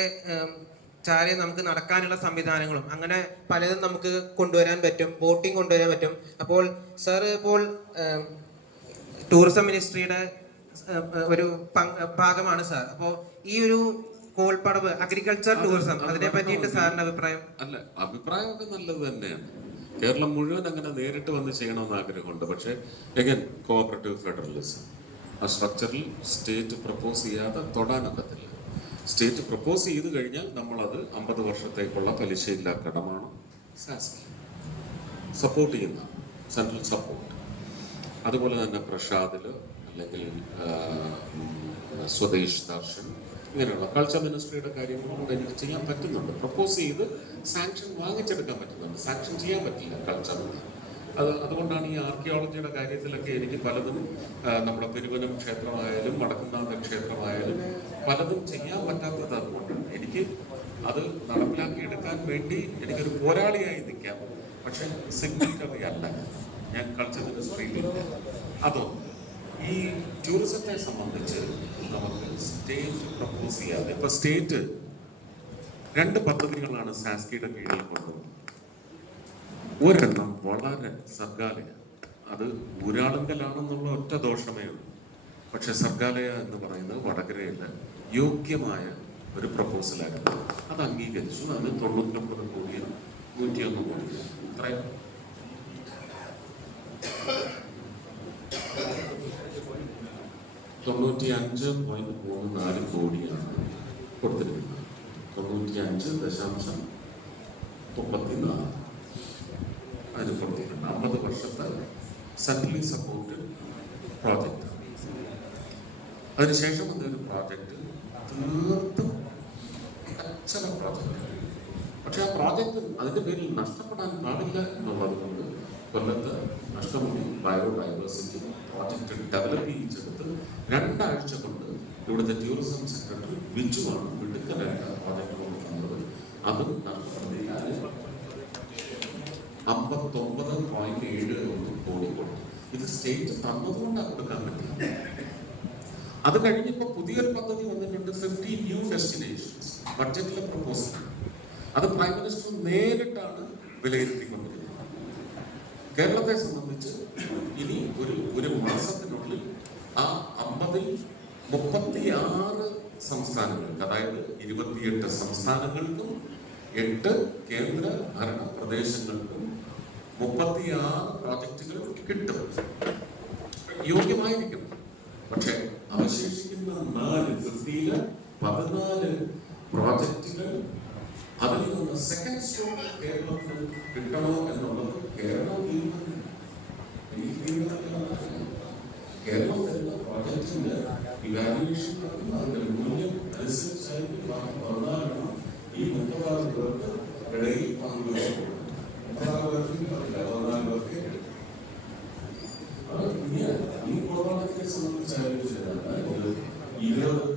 ചാരെ നമുക്ക് നടക്കാനുള്ള സംവിധാനങ്ങളും അങ്ങനെ പലതും നമുക്ക് കൊണ്ടുവരാൻ പറ്റും. ബോട്ടിംഗ് കൊണ്ടുവരാൻ പറ്റും. അപ്പോൾ സാർ, ഇപ്പോൾ ടൂറിസം മിനിസ്ട്രിയുടെ ഒരു ഭാഗമാണ് സാർ. അപ്പോൾ ഈ ഒരു കോൾപ്പടവ് അഗ്രികൾച്ചർ ടൂറിസം, അതിനെ പറ്റിയിട്ട് സാറിന്റെ അഭിപ്രായം? അല്ല, അഭിപ്രായമൊക്കെ നല്ലത് തന്നെയാണ്. കേരളം മുഴുവൻ അങ്ങനെ നേരിട്ട് വന്ന് ചെയ്യണമെന്ന് ആഗ്രഹമുണ്ട്. പക്ഷേ കോഓപ്പറേറ്റീവ് ഫെഡറലിസം ആ സ്ട്രക്ചറിൽ സ്റ്റേറ്റ് പ്രപ്പോസ് ചെയ്യാതെ തൊടാനൊക്കത്തില്ല. സ്റ്റേറ്റ് പ്രപ്പോസ് ചെയ്ത് കഴിഞ്ഞാൽ നമ്മളത് 50 വർഷത്തേക്കുള്ള പലിശയില്ലാ കടമാണ് സാസ്കി സപ്പോർട്ട് ചെയ്യുന്ന സെൻട്രൽ സപ്പോർട്ട്. അതുപോലെ തന്നെ പ്രസാദില് അല്ലെങ്കിൽ സ്വദേശ് ദർശൻ ഇങ്ങനെയുള്ള കൾച്ചർ മിനിസ്ട്രിയുടെ കാര്യങ്ങളോട് എനിക്ക് ചെയ്യാൻ പറ്റുന്നുണ്ട്. പ്രപ്പോസ് ചെയ്ത് സാങ്ഷൻ വാങ്ങിച്ചെടുക്കാൻ പറ്റുന്നുണ്ട്, സാങ്ഷൻ ചെയ്യാൻ പറ്റില്ല കൾച്ചറിന്. അതുകൊണ്ടാണ് ഈ ആർക്കിയോളജിയുടെ കാര്യത്തിലൊക്കെ എനിക്ക് പലതും നമ്മുടെ പെരുവനം ക്ഷേത്രമായാലും വടക്കുംനാഥ ക്ഷേത്രമായാലും പലതും ചെയ്യാൻ പറ്റാത്തത് അതുകൊണ്ടാണ്. എനിക്ക് അത് നടപ്പിലാക്കി എടുക്കാൻ വേണ്ടി എനിക്കൊരു പോരാളിയായി നിൽക്കാം, പക്ഷെ സിഗ്നിഫിക്കൻ്റ് അല്ല ഞാൻ കൾച്ചർ മിനിസ്ട്രിയിലില്ല. അതൊന്നും ഈ ടൂറിസത്തെ സംബന്ധിച്ച് നമുക്ക് സ്റ്റേറ്റ് പ്രപ്പോസ് ചെയ്യാതെ ഇപ്പൊ സ്റ്റേറ്റ് 2 പദ്ധതികളാണ് സാസ്കിയുടെ കീഴിൽ കൊണ്ടുവന്നത്. ഒരെണ്ണം വളരെ സർഗാലയ, അത് ഊരാളുങ്കലാണെന്നുള്ള ഒറ്റ ദോഷമേ ഉള്ളൂ. പക്ഷെ സർഗാലയ എന്ന് പറയുന്നത് വടകരയിലെ യോഗ്യമായ ഒരു പ്രപ്പോസലായിരുന്നു. അത് അംഗീകരിച്ചു. അതിന് 99 കോടിയോ 101 കോടിയോ ഇത്രയും 95.34 കോടിയാണ് കൊടുത്തിരിക്കുന്നത്. 95.34 അതിന് കൊടുത്തിട്ടുണ്ട്. 50 വർഷത്തെ സെൻട്രലി സപ്പോർട്ടഡ് പ്രോജക്റ്റ്. അതിനുശേഷം വന്നൊരു പ്രോജക്റ്റ് തീർത്തും കച്ചറ പ്രോജക്റ്റ്. പക്ഷെ ആ പ്രോജക്റ്റ് അതിൻ്റെ പേരിൽ നഷ്ടപ്പെടാൻ പാടില്ല എന്നുള്ളത് കൊണ്ട് കൊല്ലത്ത് നഷ്ടമുടി ബയോഡൈവേഴ്സിറ്റി പ്രോജക്റ്റ് ഡെവലപ്പ് ചെയ്യിച്ചെടുത്ത് 2 ആഴ്ച കൊണ്ട് ഇവിടുത്തെ ടൂറിസം സെക്രട്ടറി ബിജുവാണ് മിടുക്കനായിട്ട് ആ പ്രോജക്റ്റ് കൊണ്ടുവന്നത്. അതും നഷ്ടപ്പെടുത്തിയാൽ 59.71 കോടി കൊടുത്തു. ഇത് സ്റ്റേറ്റ് തന്നതുകൊണ്ടാണ് കൊടുക്കാൻ പറ്റില്ല. അത് കഴിഞ്ഞപ്പോൾ പുതിയൊരു പദ്ധതി വന്നിട്ടുണ്ട്, 50 ന്യൂ ഡെസ്റ്റിനേഷൻസ് ബഡ്ജറ്റിലെ പ്രപ്പോസൽ. അത് പ്രൈം മിനിസ്റ്റർ നേരിട്ടാണ് വിലയിരുത്തിക്കൊണ്ടിരിക്കുന്നത്. കേരളത്തെ സംബന്ധിച്ച് ഇനി ഒരു മാസത്തിനുള്ളിൽ ആ 50-ൽ 36 സംസ്ഥാനങ്ങൾക്ക്, അതായത് 28 സംസ്ഥാനങ്ങൾക്കും 8 കേന്ദ്ര ഭരണ പ്രദേശങ്ങൾക്കും 36 പ്രോജക്റ്റുകൾ കിട്ടും. യോഗ്യമായിരിക്കും. പക്ഷെ അവശേഷിക്കുന്ന 14 പ്രോജക്റ്റുകൾ അതിൽ നിന്ന് സെക്കൻഡ് സ്റ്റോക്ക് കേരളത്തിന് കിട്ടണോ എന്നുള്ളത് കേരളം തീരുമാനിക്കും. കേരളം തരുന്ന പ്രോജക്റ്റിന്റെ ഇവാലുവേഷൻ അതിന്റെ മൂല്യം അനുസരിച്ചായിരിക്കും 14 ഈ 36 പേർക്ക് ഇടയിൽ പങ്കുവച്ചു. 36 പേർക്ക് ഈ പ്രവർത്തനത്തെ സംബന്ധിച്ചായാലും 20